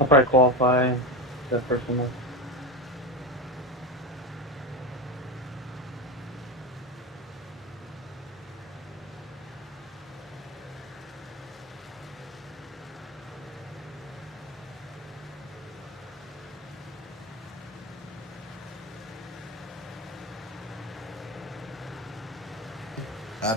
I'll probably qualify the first one.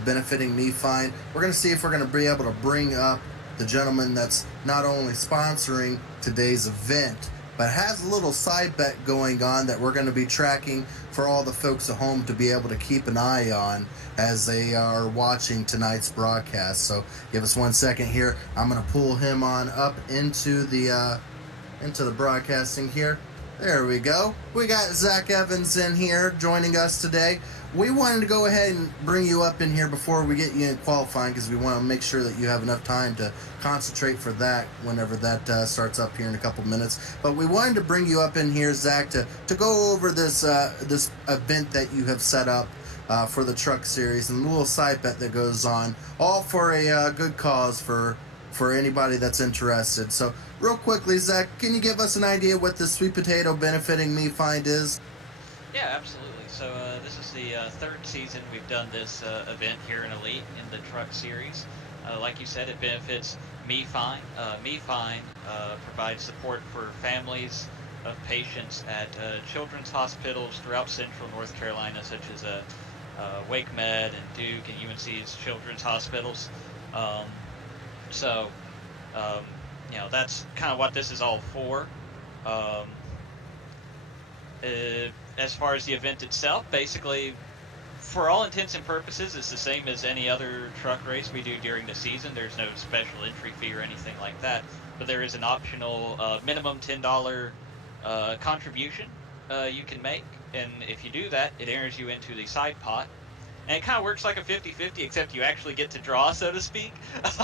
Benefiting me fine. We're going to see if we're going to be able to bring up the gentleman that's not only sponsoring today's event, but has a little side bet going on that we're going to be tracking for all the folks at home to be able to keep an eye on as they are watching tonight's broadcast. So give us 1 second here. I'm going to pull him on up into the broadcasting here. There we go. We got Zach Evans in here joining us today. We wanted to go ahead and bring you up in here before we get you in qualifying because we want to make sure that you have enough time to concentrate for that whenever that starts up here in a couple minutes. But we wanted to bring you up in here, Zach, to go over this event that you have set up for the truck series and the little side bet that goes on, all for a good cause for anybody that's interested. So real quickly, Zach, can you give us an idea what the sweet potato benefiting me find is? Yeah, absolutely. So this is the third season we've done this event here in Elite in the truck series. Like you said, it benefits Me Fine. Me Fine provides support for families of patients at children's hospitals throughout central North Carolina, such as Wake Med and Duke and UNC's children's hospitals. Um, so, um, that's kind of what this is all for. Um, as far as the event itself, basically, for all intents and purposes, it's the same as any other truck race we do during the season. There's no special entry fee or anything like that, but there is an optional minimum $10 contribution you can make, and if you do that, it enters you into the side pot. And it kind of works like a 50-50, except you actually get to draw, so to speak.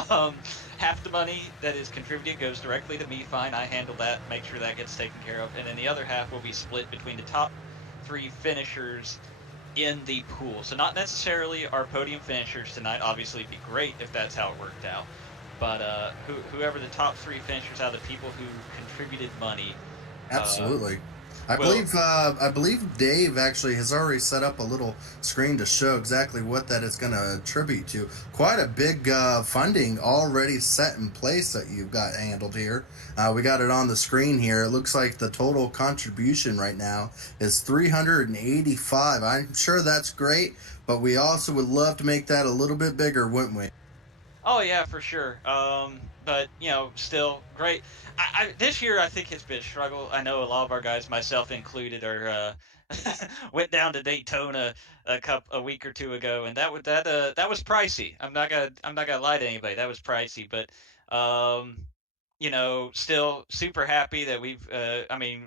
um, Half the money that is contributed goes directly to me. Fine, I handle that, make sure that gets taken care of. And then the other half will be split between the top three finishers in the pool. So not necessarily our podium finishers tonight. Obviously, it'd be great if that's how it worked out. But whoever the top three finishers out of the people who contributed money uh, Absolutely. I will. believe I believe Dave actually has already set up a little screen to show exactly what that is going to attribute to. Quite a big funding already set in place that you've got handled here. We got it on the screen here. It looks like the total contribution right now is 385. I'm sure that's great, but we also would love to make that a little bit bigger, wouldn't we? Oh yeah, for sure. But still great. This year I think has been a struggle. I know a lot of our guys, myself included, are went down to Daytona a week or two ago, and that was pricey. I'm not gonna lie to anybody. That was pricey, but um, still super happy that we've. I mean,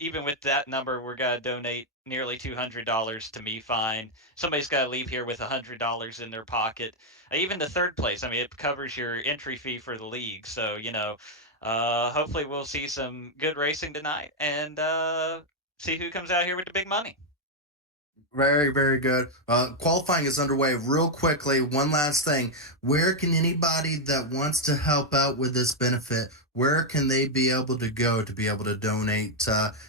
even with that number, we're gonna donate nearly $200 to Me Fine. Somebody's got to leave here with $100 in their pocket. Even the third place, I mean, it covers your entry fee for the league. So hopefully we'll see some good racing tonight and see who comes out here with the big money. Very, very good. Qualifying is underway. Real quickly, one last thing. Where can anybody that wants to help out with this benefit, where can they be able to go to be able to donate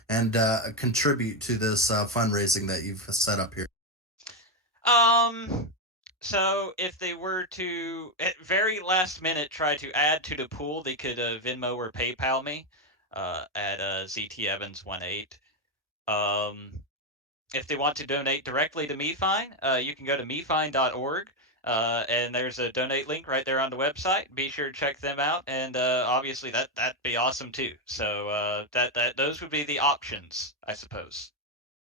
and contribute to this fundraising that you've set up here? Um, so if they were to at very last minute try to add to the pool, they could Venmo or PayPal me at ZT Evans 18. Um, if they want to donate directly to MeFine, you can go to mefine.org, and there's a donate link right there on the website. Be sure to check them out, and obviously that'd be awesome too. So that those would be the options, I suppose.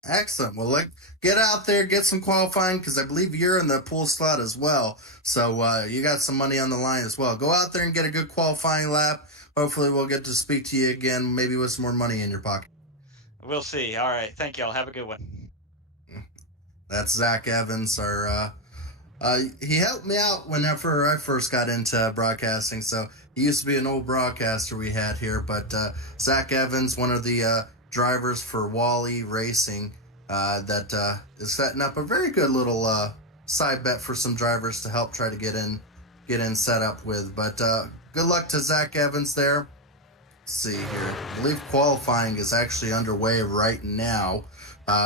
Excellent. Well, get out there, get some qualifying because I believe you're in the pool slot as well. So you got some money on the line as well. Go out there and get a good qualifying lap. Hopefully, we'll get to speak to you again, maybe with some more money in your pocket. We'll see. All right, thank y'all. Have a good one. That's Zach Evans. He helped me out whenever I first got into broadcasting. So he used to be an old broadcaster we had here. But Zach Evans, one of the drivers for Wally Racing, that is setting up a very good little side bet for some drivers to help try to get in set up with. But good luck to Zach Evans there. see here. I believe qualifying is actually underway right now.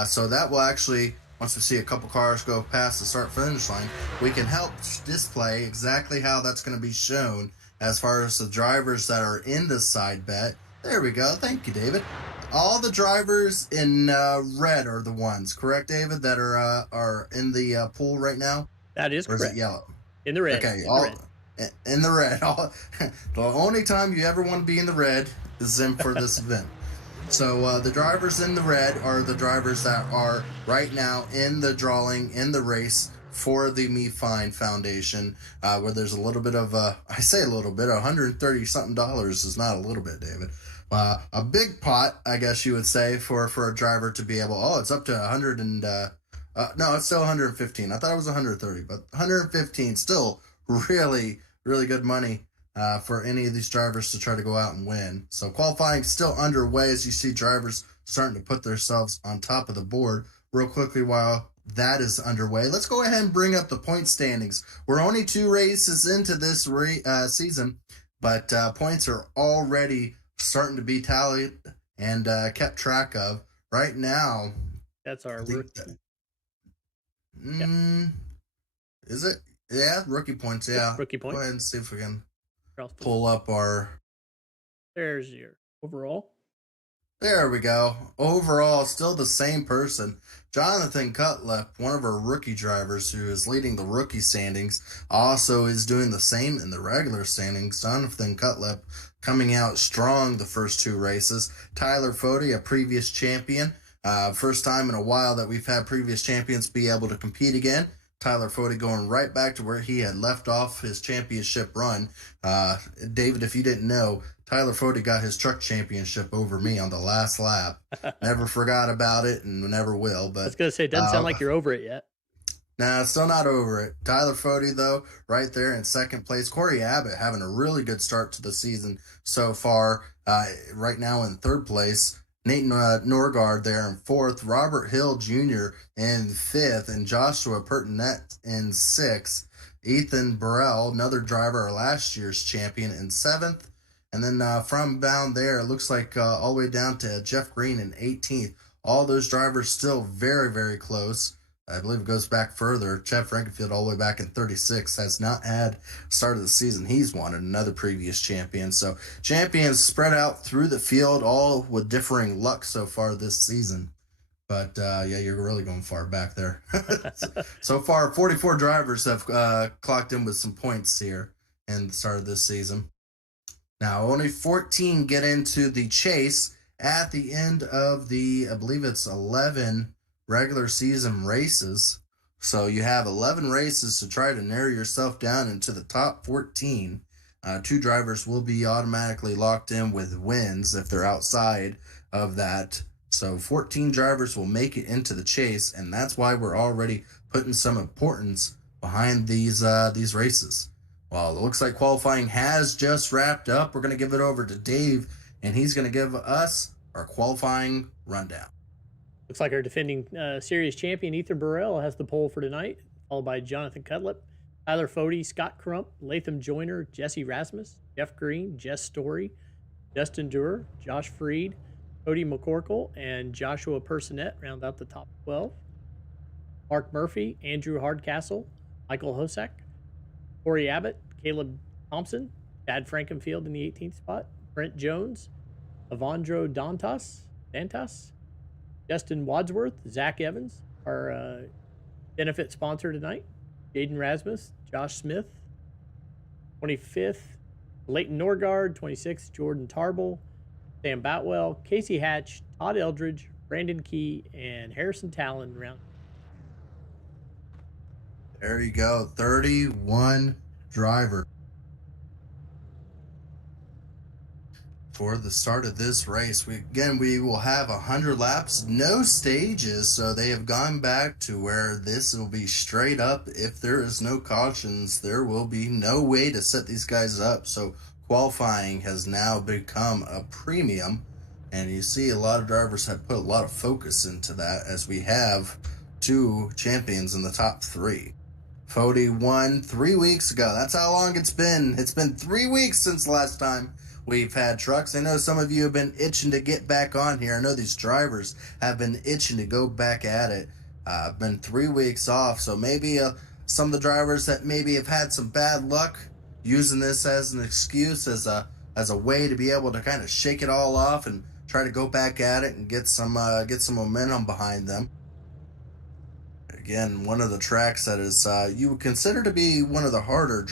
So that will actually, once we see a couple cars go past the start finish line, we can help display exactly how that's going to be shown as far as the drivers that are in the side bet. There we go. Thank you, David. All the drivers in red are the ones, correct, David, that are in the pool right now? That is Or correct. is it yellow? In the red. Okay, In the red. The only time you ever want to be in the red is in for this event. So the drivers in the red are the drivers that are right now in the drawing, in the race for the Me Fine Foundation, where there's a little bit of, I say a little bit, $130-something is not a little bit, David. A big pot, I guess you would say, for a driver to be able, it's up to 100 and, no, it's still 115. I thought it was 130, but 115, still really, really good money for any of these drivers to try to go out and win. So qualifying still underway as you see drivers starting to put themselves on top of the board. Real quickly while that is underway, let's go ahead and bring up the point standings. We're only 2 races into this season, but points are already starting to be tallied and kept track of. Right now, That's our rookie. Is it? Yeah, rookie points, yeah. Rookie points. Go ahead and see if we can Charleston. pull up our... There's your overall. There we go. Overall, still the same person. Jonathan Cutlip, one of our rookie drivers who is leading the rookie standings, also is doing the same in the regular standings. Jonathan Cutlip coming out strong the first 2 races. Tyler Fody, a previous champion. First time in a while that we've had previous champions be able to compete again. Tyler Fody going right back to where he had left off his championship run. David, if you didn't know, Tyler Fody got his truck championship over me on the last lap. Never forgot about it and never will. But I was going to say, it doesn't sound like you're over it yet. Nah, still not over it. Tyler Fody, though, right there in second place. Corey Abbott having a really good start to the season so far. Right now in third place. Nate Norgard there in fourth. Robert Hill Jr. in fifth. And Joshua Pertinet in sixth. Ethan Burrell, another driver, last year's champion, in seventh. And then from down there, it looks like all the way down to Jeff Green in 18th. All those drivers still very, very close. I believe it goes back further. Jeff Frankenfield all the way back in 36 has not had start of the season. He's won another previous champion. So champions spread out through the field, all with differing luck so far this season. But yeah, you're really going far back there. So far, 44 drivers have clocked in with some points here in the start of this season. Now, only 14 get into the chase at the end of the, I believe it's 11 regular season races. So you have 11 races to try to narrow yourself down into the top 14. 2 drivers will be automatically locked in with wins if they're outside of that. So 14 drivers will make it into the chase, and that's why we're already putting some importance behind these races. Well, it looks like qualifying has just wrapped up. We're going to give it over to Dave, and he's going to give us our qualifying rundown. Looks like our defending series champion, Ethan Burrell, has the pole for tonight, followed by Jonathan Cutlip, Tyler Fody, Scott Crump, Latham Joyner, Jesse Rasmus, Jeff Green, Jess Story, Justin Durer, Josh Freed, Cody McCorkle, and Joshua Personette round out the top 12. Mark Murphy, Andrew Hardcastle, Michael Hosack, Corey Abbott, Caleb Thompson, Chad Frankenfield in the 18th spot, Brent Jones, Avandro Dantas, Justin Wadsworth, Zach Evans, our benefit sponsor tonight, Jaden Rasmus, Josh Smith, 25th, Leighton Norgard, 26th, Jordan Tarble, Sam Batwell, Casey Hatch, Todd Eldridge, Brandon Key, and Harrison Talon round. There you go, 31 driver. For the start of this race, we will have 100 laps, no stages, so they have gone back to where this will be straight up. If there is no cautions, there will be no way to set these guys up. So qualifying has now become a premium, and you see a lot of drivers have put a lot of focus into that, as we have 2 champions in the top 3. Fody won 3 weeks ago. That's how long it's been. It's been 3 weeks since last time We've had trucks. I know some of you have been itching to get back on here. I know these drivers have been itching to go back at it. Been 3 weeks off, so maybe some of the drivers that maybe have had some bad luck using this as an excuse, as a way to be able to kind of shake it all off and try to go back at it and get some momentum behind them. Again, one of the tracks that is you would consider to be one of the harder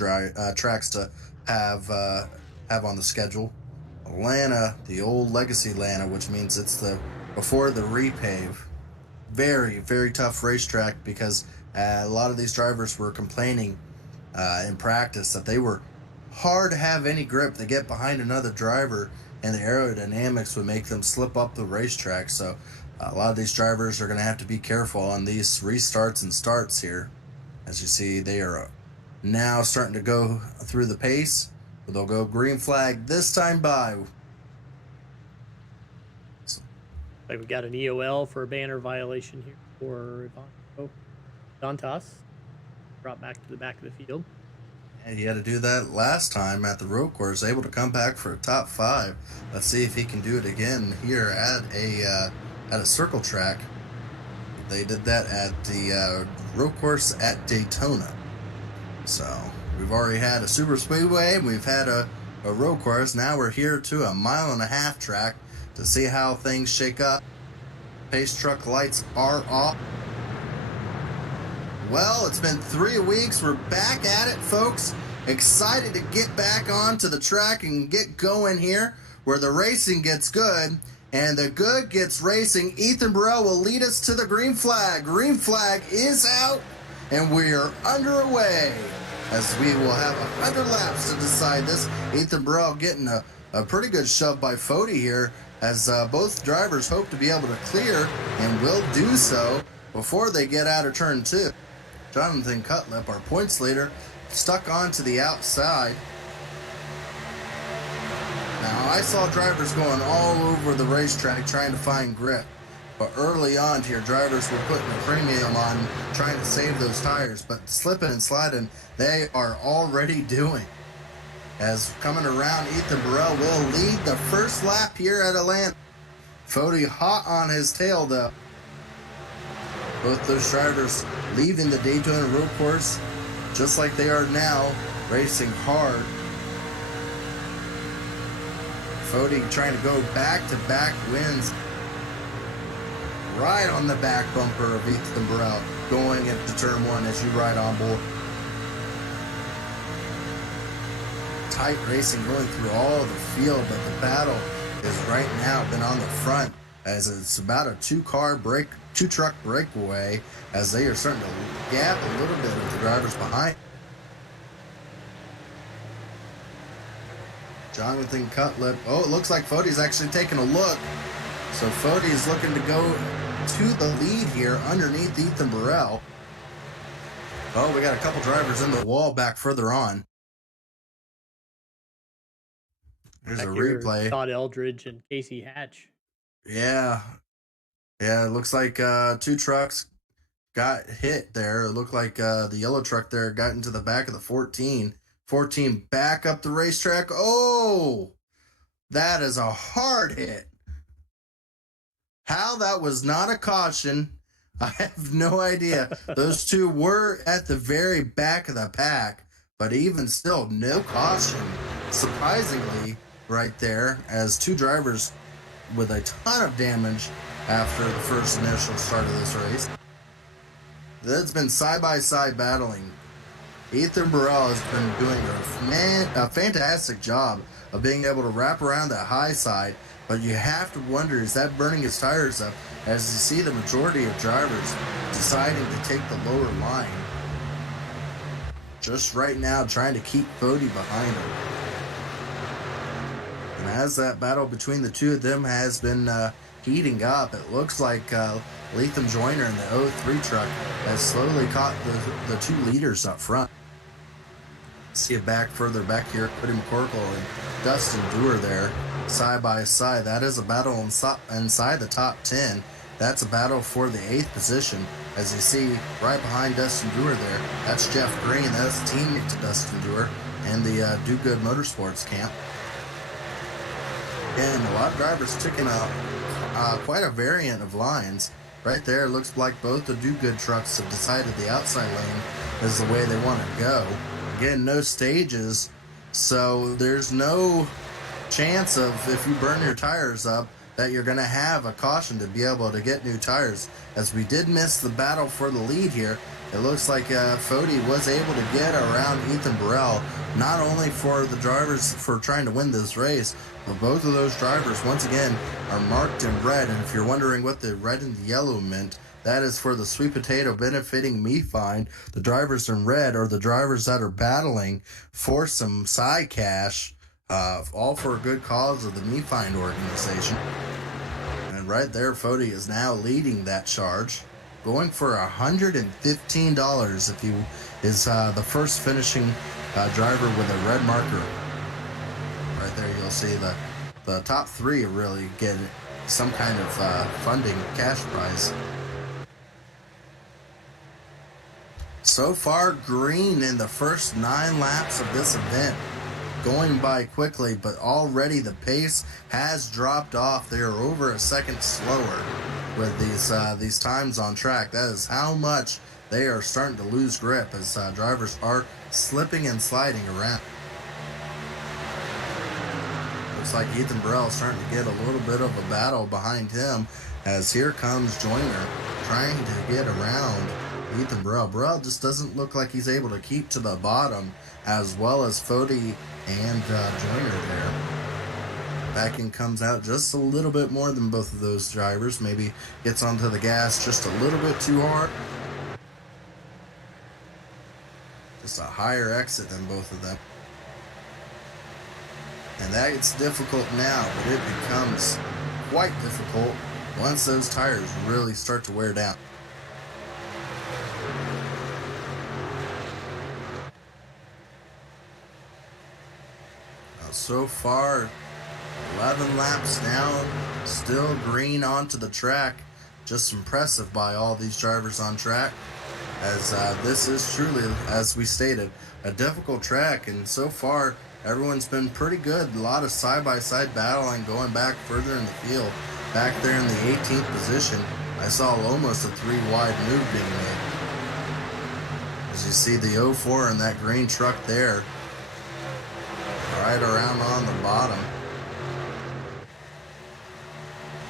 tracks to have on the schedule. Atlanta, the old legacy Atlanta, which means it's the before the repave. Very, very tough racetrack because a lot of these drivers were complaining in practice that they were hard to have any grip. They get behind another driver and the aerodynamics would make them slip up the racetrack. So a lot of these drivers are going to have to be careful on these restarts and starts here. As you see, they are now starting to go through the pace. They'll go green flag this time by. Like we got an EOL for a banner violation here for Dantas. Brought back to the back of the field. And he had to do that last time at the road course, able to come back for a top 5. Let's see if he can do it again here at a circle track. They did that at the road course at Daytona. So we've already had a super speedway, we've had a road course. Now we're here to a 1.5 mile track to see how things shake up. Pace truck lights are off. Well, it's been 3 weeks. We're back at it, folks. Excited to get back onto the track and get going here where the racing gets good and the good gets racing. Ethan Burrell will lead us to the green flag. Green flag is out and we are underway as we will have 100 laps to decide this. Ethan Burrell getting a pretty good shove by Fody here as both drivers hope to be able to clear and will do so before they get out of turn 2. Jonathan Cutlip, our points leader, stuck onto the outside. Now, I saw drivers going all over the racetrack trying to find grip. But early on here, drivers were putting a premium on trying to save those tires. But slipping and sliding, they are already doing. As coming around, Ethan Burrell will lead the first lap here at Atlanta. Fody hot on his tail, though. Both those drivers leaving the Daytona road course just like they are now, racing hard. Fody trying to go back-to-back wins right on the back bumper of Ethan Burrell going into turn 1 as you ride on board. Tight racing going through all the field, but the battle is right now been on the front as it's about a two-truck breakaway as they are starting to gap a little bit of the drivers behind. Jonathan Cutlip. Oh, it looks like Fody's actually taking a look. So Fody's looking to go to the lead here underneath Ethan Burrell. Oh, we got a couple drivers in the wall back further on. Here's a replay. Todd Eldridge and Casey Hatch. Yeah, it looks like 2 trucks got hit there. It looked like the yellow truck there got into the back of the 14. 14 back up the racetrack. Oh, that is a hard hit. How that was not a caution, I have no idea. Those 2 were at the very back of the pack, but even still, no caution. Surprisingly, right there, as 2 drivers with a ton of damage after the first initial start of this race. That's been side-by-side battling. Ethan Burrell has been doing a fantastic job of being able to wrap around that high side, but you have to wonder, is that burning his tires up as you see the majority of drivers deciding to take the lower line. Just right now trying to keep Fody behind him. And as that battle between the 2 of them has been heating up, it looks like Latham Joyner in the 03 truck has slowly caught the 2 leaders up front. See it further back here, Cody McCorkle and Dustin Dewar there, side by side. That is a battle inside the top 10. That's a battle for the 8th position. As you see right behind Dustin Dewar there, that's Jeff Green. That's a teammate to Dustin Dewar and the Do Good Motorsports camp. And a lot of drivers taking quite a variant of lines. Right there, looks like both the do-good trucks have decided the outside lane is the way they want to go. Again, no stages, so there's no chance of, if you burn your tires up, that you're going to have a caution to be able to get new tires. As we did miss the battle for the lead here, it looks like Fody was able to get around Ethan Burrell, not only for the drivers for trying to win this race, but both of those drivers, once again, are marked in red. And if you're wondering what the red and yellow meant, that is for the Sweet Potato Benefiting Me Fine. The drivers in red are the drivers that are battling for some side cash, all for a good cause of the Me Find organization. And right there, Fody is now leading that charge, going for $115 if he is the first finishing driver with a red marker. Right there, you'll see the top three really get some kind of funding cash prize. So far, green in the first 9 laps of this event, going by quickly, but already the pace has dropped off. They are over a second slower with these times on track. That is how much they are starting to lose grip as drivers are slipping and sliding around. Looks like Ethan Burrell is starting to get a little bit of a battle behind him, as here comes Joyner trying to get around Ethan Burrell. Burrell just doesn't look like he's able to keep to the bottom, as well as Fody and Joyner there. Backing comes out just a little bit more than both of those drivers. Maybe gets onto the gas just a little bit too hard. Just a higher exit than both of them. And that gets difficult now, but it becomes quite difficult once those tires really start to wear down. So far, 11 laps down, still green onto the track. Just impressive by all these drivers on track, as this is truly, as we stated, a difficult track, and so far everyone's been pretty good. A lot of side-by-side battling going back further in the field. Back there in the 18th position, I saw almost a 3-wide move being made. As you see the 04 in that green truck there, right around on the bottom.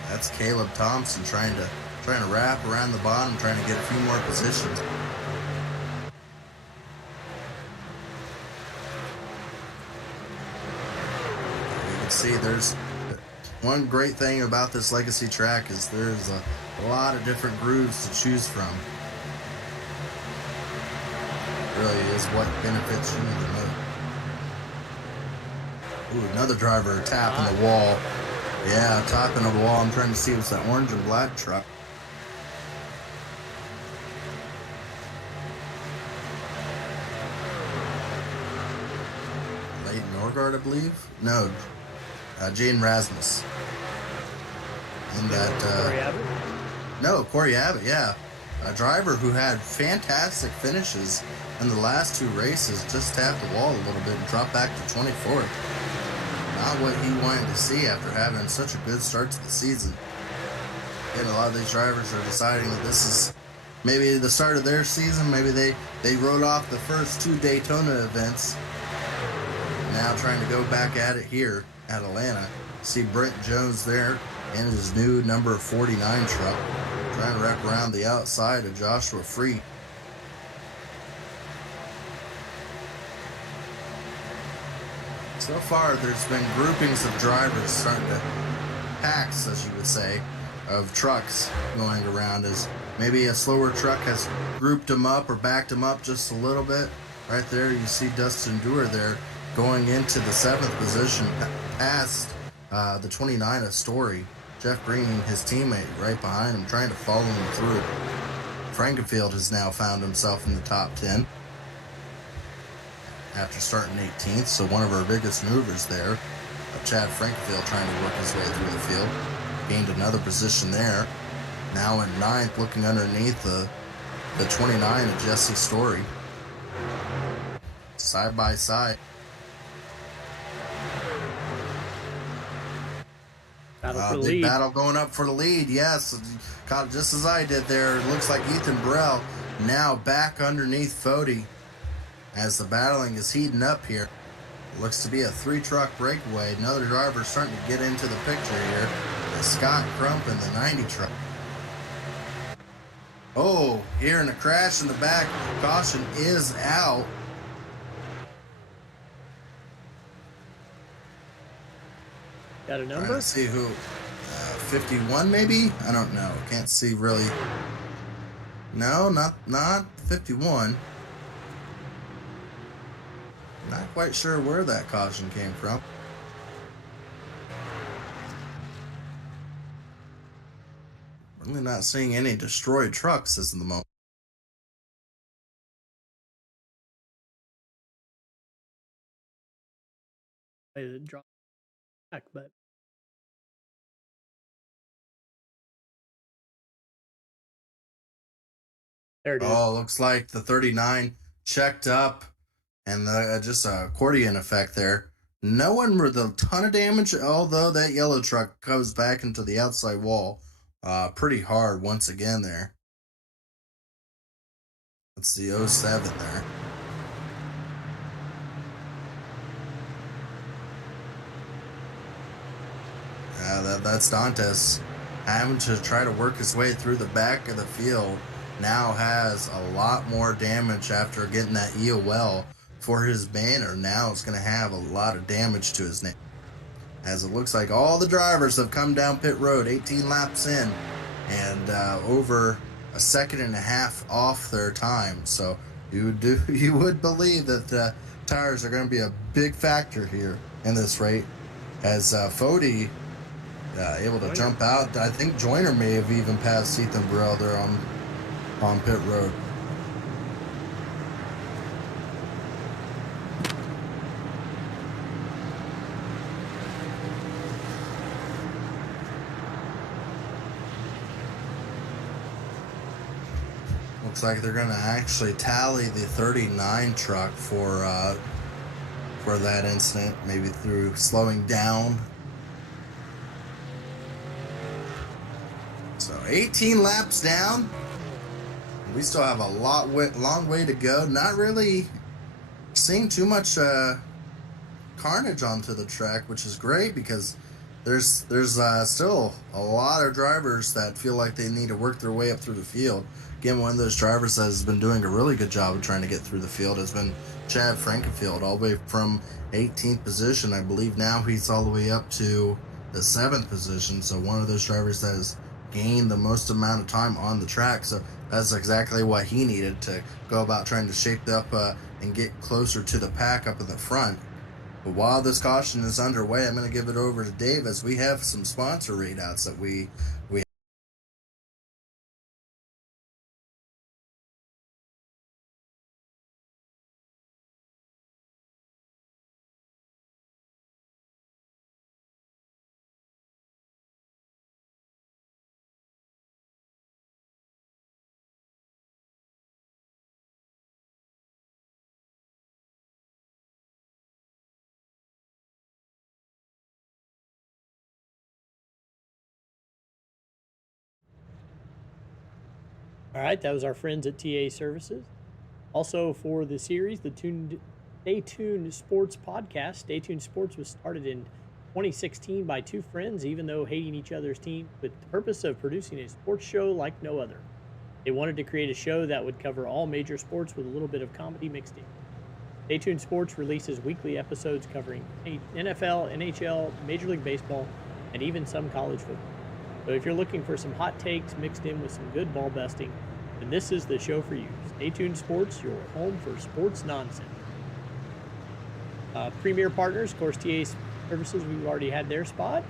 That's Caleb Thompson trying to wrap around the bottom, trying to get a few more positions. You can see there's one great thing about this legacy track is there's a lot of different grooves to choose from. It really is what benefits you the most. Ooh, another driver tapping the wall. Yeah, tapping the wall. I'm trying to see what's that orange and black truck. Leighton Norgard, I believe? No, Jaden Rasmus. In that, Corey Abbott? No, Corey Abbott, yeah. A driver who had fantastic finishes in the last 2 races, just tapped the wall a little bit and dropped back to 24th. Not what he wanted to see after having such a good start to the season. And a lot of these drivers are deciding that this is maybe the start of their season. Maybe they wrote off the first 2 Daytona events. Now trying to go back at it here at Atlanta. See Brent Jones there in his new number 49 truck, trying to wrap around the outside of Joshua Free. So far, there's been groupings of drivers starting to, packs, as you would say, of trucks going around, as maybe a slower truck has grouped them up or backed them up just a little bit. Right there, you see Dustin Dewar there going into the 7th position, past the 29 of Story. Jeff Green, his teammate, right behind him, trying to follow him through. Frankenfield has now found himself in the top 10. After starting 18th, so one of our biggest movers there, Chad Frankenfield, trying to work his way through the field. Gained another position there. Now in 9th, looking underneath the 29 of Jesse Story. Side by side. Battle for the Big lead. battle going up for the lead. Yes, caught just as I did there. It looks like Ethan Burrell now back underneath Fody as the battling is heating up here. Looks to be a 3-truck breakaway. Another driver starting to get into the picture here. Scott Crump in the 90 truck. Oh, hearing a crash in the back. Caution is out. Got a number? Let's see who. 51 maybe? I don't know. Can't see really. No, not 51. Not quite sure where that caution came from. Really not seeing any destroyed trucks as in the moment. I drop back, but there it is. Oh, looks like the 39 checked up and just a accordion effect there. No one with a ton of damage, although that yellow truck goes back into the outside wall pretty hard once again there. That's the 07 there. That's Dantes having to try to work his way through the back of the field. Now has a lot more damage after getting that EOL for his banner. Now it's going to have a lot of damage to his name, as it looks like all the drivers have come down pit road 18 laps in and over a second and a half off their time. So you would believe that the tires are going to be a big factor here in this rate, as Fody able to jump out. I think Joyner may have even passed Ethan Burrell there on pit road. Looks like they're going to actually tally the 39 truck for that incident, maybe through slowing down. So 18 laps down. We still have a long way to go. Not really seeing too much carnage onto the track, which is great because there's still a lot of drivers that feel like they need to work their way up through the field. Again, one of those drivers that has been doing a really good job of trying to get through the field has been Chad Frankenfield, all the way from 18th position. I believe now he's all the way up to the 7th position. So one of those drivers that has gained the most amount of time on the track. So that's exactly what he needed to go about trying to shape up and get closer to the pack up in the front. But while this caution is underway, I'm going to give it over to Dave as we have some sponsor readouts that we All right, that was our friends at TA Services. Also for the series, the Stay Tuned Sports podcast. Stay Tuned Sports was started in 2016 by two friends, even though hating each other's team, with the purpose of producing a sports show like no other. They wanted to create a show that would cover all major sports with a little bit of comedy mixed in. Stay Tuned Sports releases weekly episodes covering NFL, NHL, Major League Baseball, and even some college football. So if you're looking for some hot takes mixed in with some good ball busting, then this is the show for you. Stay Tuned Sports, your home for sports nonsense. Premier partners, of course, TA Services, we've already had their spot.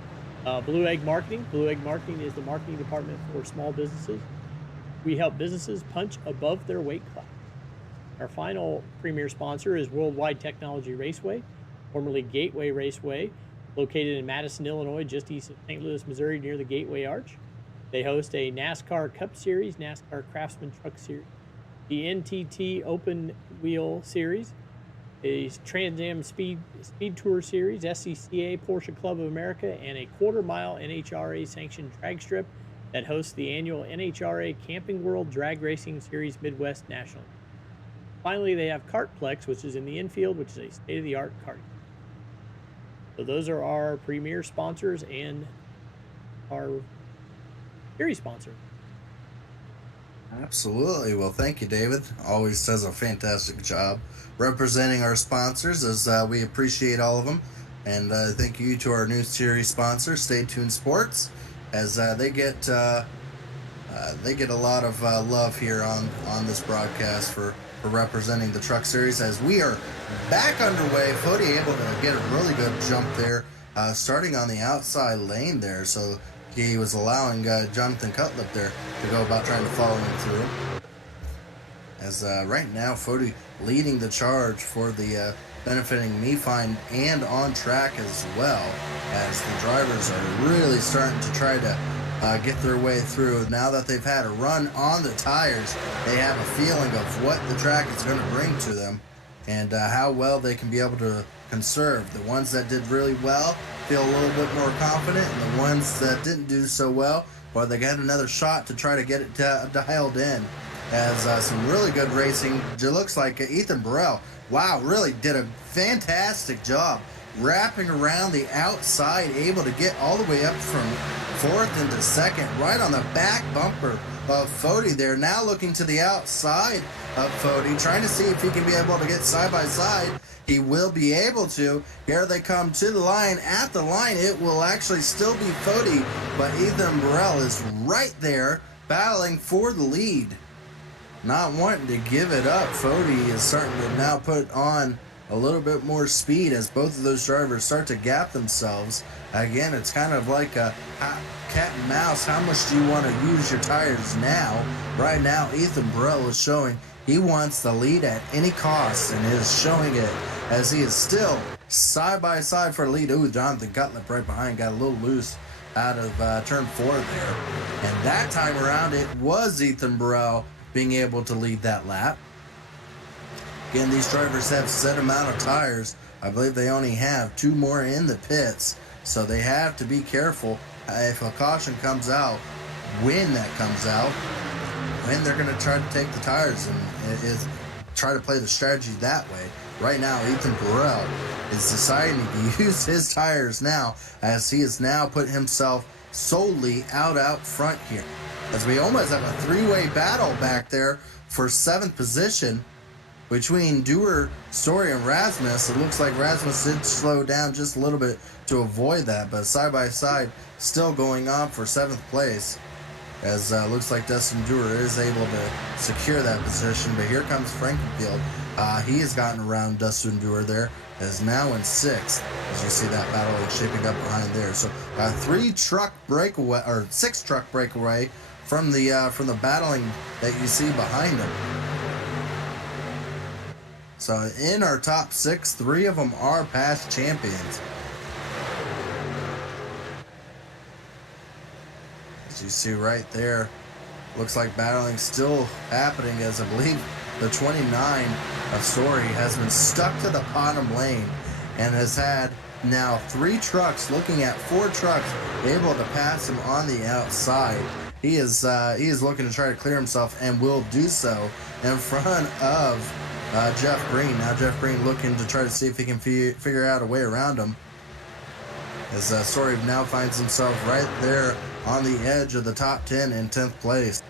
Blue Egg Marketing. Blue Egg Marketing is the marketing department for small businesses. We help businesses punch above their weight class. Our final premier sponsor is Worldwide Technology Raceway, formerly Gateway Raceway, located in Madison, Illinois, just east of St. Louis, Missouri, near the Gateway Arch. They host a NASCAR Cup Series, NASCAR Craftsman Truck Series, the NTT Open Wheel Series, a Trans Am Speed Tour Series, SCCA, Porsche Club of America, and a quarter-mile NHRA sanctioned drag strip that hosts the annual NHRA Camping World Drag Racing Series Midwest National. Finally, they have Kartplex, which is in the infield, which is a state-of-the-art kart. So those are our premier sponsors and our series sponsor. Absolutely. Well, thank you, David. Always does a fantastic job representing our sponsors, as we appreciate all of them. And thank you to our new series sponsor, Stay Tuned Sports, as they get a lot of love here on this broadcast for representing the truck series, as we are back underway. Fody able to get a really good jump there, starting on the outside lane there. So he was allowing Jonathan Cutlip there to go about trying to follow him through. As right now, Fody leading the charge for the benefiting Me Find and on track as well, as the drivers are really starting to try to get their way through. Now that they've had a run on the tires, they have a feeling of what the track is going to bring to them and how well they can be able to conserve. The ones that did really well feel a little bit more confident, and the ones that didn't do so well, well, they got another shot to try to get it dialed in. As some really good racing. It looks like Ethan Burrell, wow, really did a fantastic job wrapping around the outside, able to get all the way up from fourth into second, right on the back bumper of Fody there. Now looking to the outside of Fody, trying to see if he can be able to get side by side. He will be able to. Here they come to the line. At the line, it will actually still be Fody, but Ethan Burrell is right there battling for the lead, not wanting to give it up. Fody is starting to now put on a little bit more speed as both of those drivers start to gap themselves. Again, it's kind of like a cat and mouse. How much do you want to use your tires now? Right now, Ethan Burrell is showing he wants the lead at any cost, and is showing it as he is still side by side for the lead. Ooh, Jonathan Cutlip right behind got a little loose out of turn 4 there. And that time around, it was Ethan Burrell being able to lead that lap. Again, these drivers have set amount of tires. I believe they only have 2 more in the pits, so they have to be careful if a caution comes out, when that comes out, when they're going to try to take the tires and try to play the strategy that way. Right now, Ethan Burrell is deciding to use his tires now, as he has now put himself solely out front here, as we almost have a 3-way battle back there for 7th position between Dewar, Story, and Rasmus. It looks like Rasmus did slow down just a little bit to avoid that, but side by side still going on for 7th place, as looks like Dustin Dewar is able to secure that position. But here comes Frankenfield. He has gotten around Dustin Dewar there, is now in 6th, as you see that battle shaping up behind there. So 6 truck breakaway from the battling that you see behind him. So in our top 6, 3 of them are past champions. As you see right there, looks like battling still happening, as I believe the 29 of Story has been stuck to the bottom lane and has had now 3 trucks, looking at 4 trucks, able to pass him on the outside. He is looking to try to clear himself, and will do so in front of Jeff Green. Now Jeff Green looking to try to see if he can figure out a way around him, as Story now finds himself right there on the edge of the top 10 in 10th place.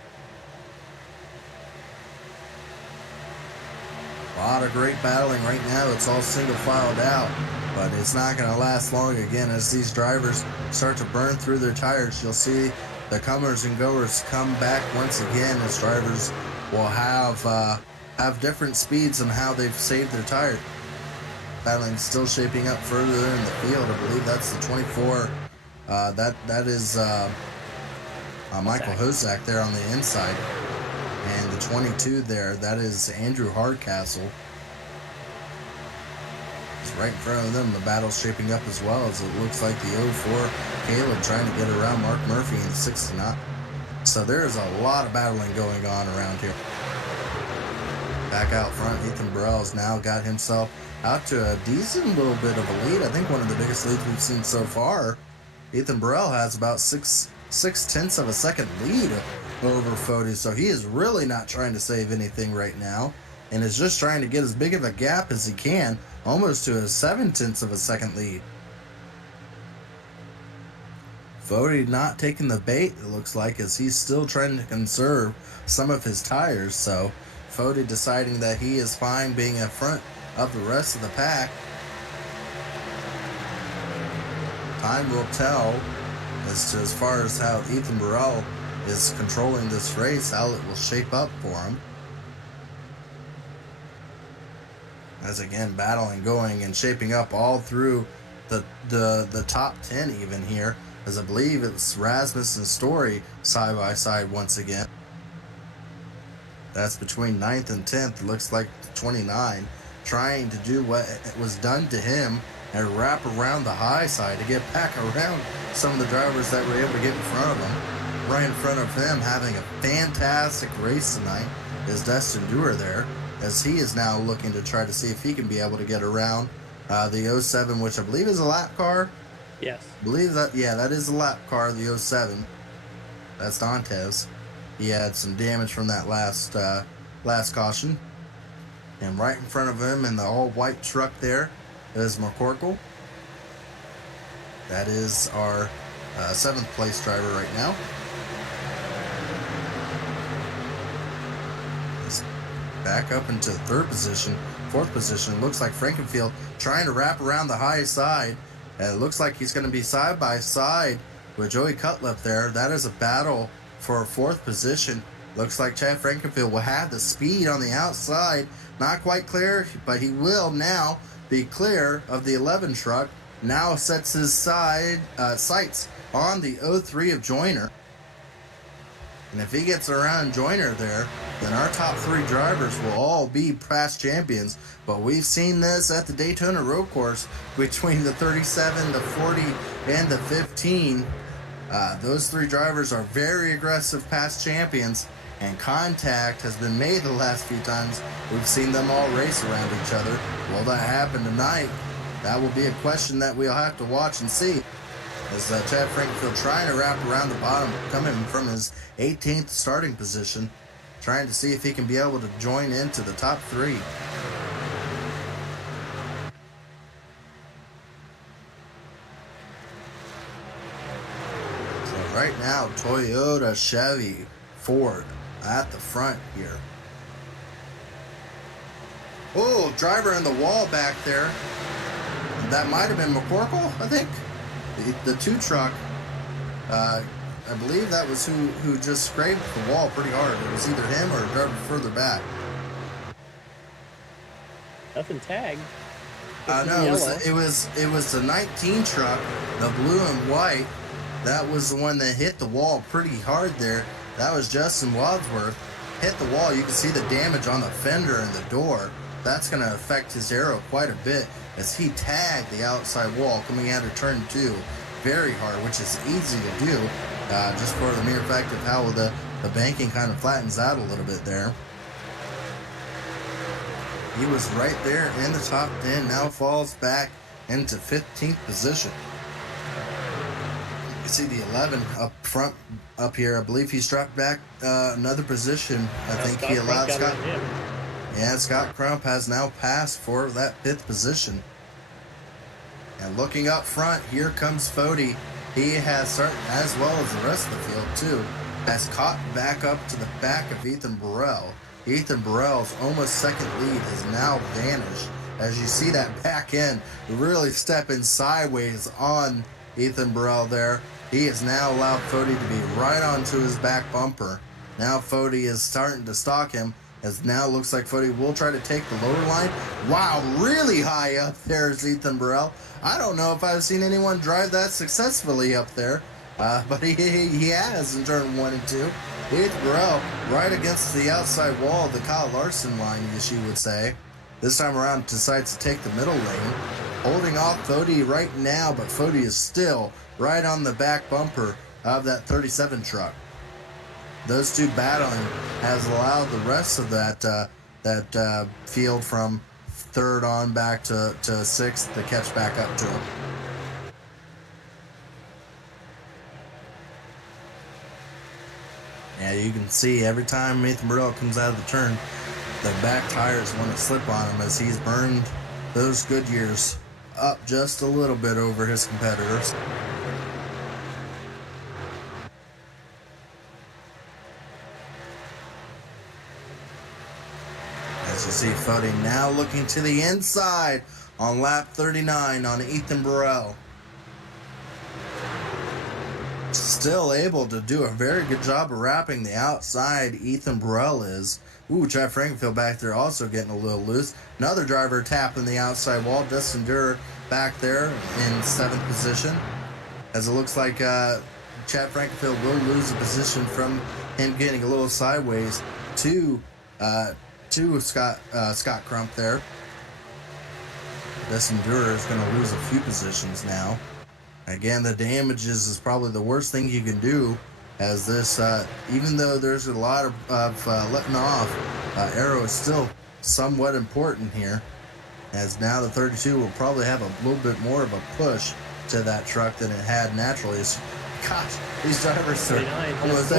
A lot of great battling right now. It's all single filed out, but it's not going to last long. Again, as these drivers start to burn through their tires, you'll see the comers and goers come back once again, as drivers will have different speeds on how they've saved their tires. Battling still shaping up further in the field. I believe that's the 24. That is Michael Hosak there on the inside. And the 22 there, that is Andrew Hardcastle. It's right in front of them. The battle's shaping up as well, as it looks like the 04 Caleb trying to get around Mark Murphy in the 69. So there's a lot of battling going on around here. Back out front, Ethan Burrell's now got himself out to a decent little bit of a lead. I think one of the biggest leads we've seen so far. Ethan Burrell has about six tenths of a second lead over Fody, so he is really not trying to save anything right now, and is just trying to get as big of a gap as he can, almost to a 7 tenths of a second lead. Fody not taking the bait, it looks like, as he's still trying to conserve some of his tires, so Fody deciding that he is fine being in front of the rest of the pack. Time will tell as far as how Ethan Burrell is controlling this race, how it will shape up for him. As again, battling, going, and shaping up all through the top 10 even here, as I believe it was Rasmus and Story side by side once again. That's between 9th and 10th. It looks like 29, trying to do what was done to him and wrap around the high side to get back around some of the drivers that were able to get in front of him. Right in front of him, having a fantastic race tonight, is Dustin Dewar there, as he is now looking to try to see if he can be able to get around the 07, which I believe is a lap car. Yes. I believe that, yeah, that is a lap car, the 07. That's Dantes. He had some damage from that last caution. And right in front of him in the all-white truck there is McCorkle. That is our 7th place driver right now. He's back up into 3rd position, 4th position. Looks like Frankenfield trying to wrap around the high side. And it looks like he's going to be side by side with Joey Cutlip there. That is a battle for 4th position. Looks like Chad Frankenfield will have the speed on the outside. Not quite clear, but he will now be clear of the 11 truck. Now sets his sights on the 03 of Joyner. And if he gets around Joyner there, then our top 3 drivers will all be past champions. But we've seen this at the Daytona Road Course between the 37, the 40, and the 15. Those 3 drivers are very aggressive past champions, and contact has been made the last few times. We've seen them all race around each other. Will that happen tonight? That will be a question that we'll have to watch and see. As Chad Frankenfield trying to wrap around the bottom, coming from his 18th starting position, trying to see if he can be able to join into the top 3. So right now, Toyota, Chevy, Ford at the front here. Oh, driver in the wall back there. That might have been McCorkle, I think. The 2 truck, I believe that was who just scraped the wall pretty hard. It was either him or a driver further back. Nothing tagged. No, it was the 19 truck, the blue and white. That was the one that hit the wall pretty hard there. That was Justin Wadsworth. Hit the wall. You can see the damage on the fender and the door. That's going to affect his aero quite a bit, as he tagged the outside wall coming out of turn 2 very hard, which is easy to do, just for the mere fact of how the banking kind of flattens out a little bit there. He was right there in the top 10, now falls back into 15th position. You see the 11 up front up here. I believe he's dropped back another position. I think he allowed Scott. Yeah, Scott Crump has now passed for that 5th position. And looking up front, here comes Fody. He has started, as well as the rest of the field too, has caught back up to the back of Ethan Burrell. Ethan Burrell's almost second lead has now vanished. As you see that back end really stepping sideways on Ethan Burrell there. He has now allowed Fody to be right onto his back bumper. Now Fody is starting to stalk him, as now looks like Fody will try to take the lower line. Wow, really high up there is Ethan Burrell. I don't know if I've seen anyone drive that successfully up there, but he has in turn 1 and 2. Ethan Burrell right against the outside wall of the Kyle Larson line, as you would say. This time around decides to take the middle lane, holding off Fody right now, but Fody is still right on the back bumper of that 37 truck. Those 2 battling has allowed the rest of that that field from third on back to sixth to catch back up to him. Yeah, you can see every time Ethan Burrell comes out of the turn, the back tires want to slip on him as he's burned those Goodyears up just a little bit over his competitors. As you see, Fody now looking to the inside on lap 39 on Ethan Burrell. Still able to do a very good job of wrapping the outside. Ethan Burrell is. Ooh, Chad Frankenfield back there also getting a little loose. Another driver tapping the outside wall. Dustin Durer back there in 7th position. As it looks like Chad Frankenfield will lose a position from him getting a little sideways to Scott Crump there. Dustin Durer is going to lose a few positions now. Again, the damages is probably the worst thing you can do, as this, even though there's a lot of letting off, aero is still somewhat important here, as now the 32 will probably have a little bit more of a push to that truck than it had naturally. Gosh, these drivers are almost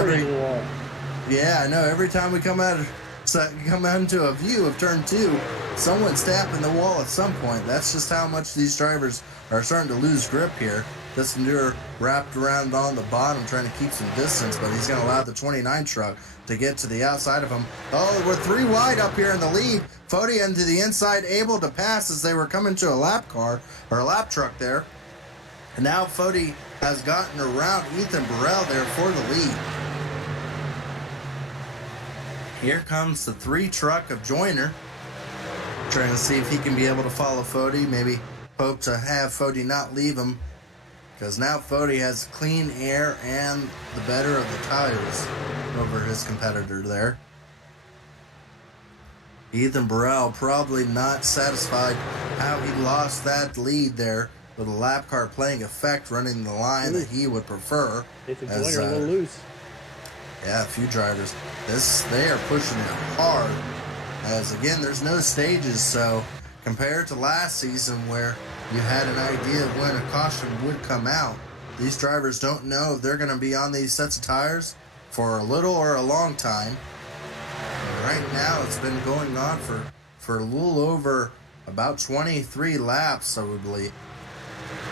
yeah, I know. Every time we come out into a view of turn 2, someone's tapping the wall at some point. That's just how much these drivers are starting to lose grip here. Dustin Durer wrapped around on the bottom trying to keep some distance, but he's going to allow the 29 truck to get to the outside of him. Oh, we're 3 wide up here in the lead. Fody into the inside, able to pass as they were coming to a lap car, or a lap truck there. And now Fody has gotten around Ethan Burrell there for the lead. Here comes the 3 truck of Joyner, trying to see if he can be able to follow Fody. Maybe hope to have Fody not leave him, because now Fody has clean air and the better of the tires over his competitor there. Ethan Burrell probably not satisfied how he lost that lead there, with a lap car playing effect, running the line that he would prefer. Ethan Joyner a little loose. Yeah, a few drivers. They are pushing it hard, as again, there's no stages, so compared to last season where you had an idea of when a caution would come out, these drivers don't know if they're going to be on these sets of tires for a little or a long time. And right now, it's been going on for a little over about 23 laps, I would believe.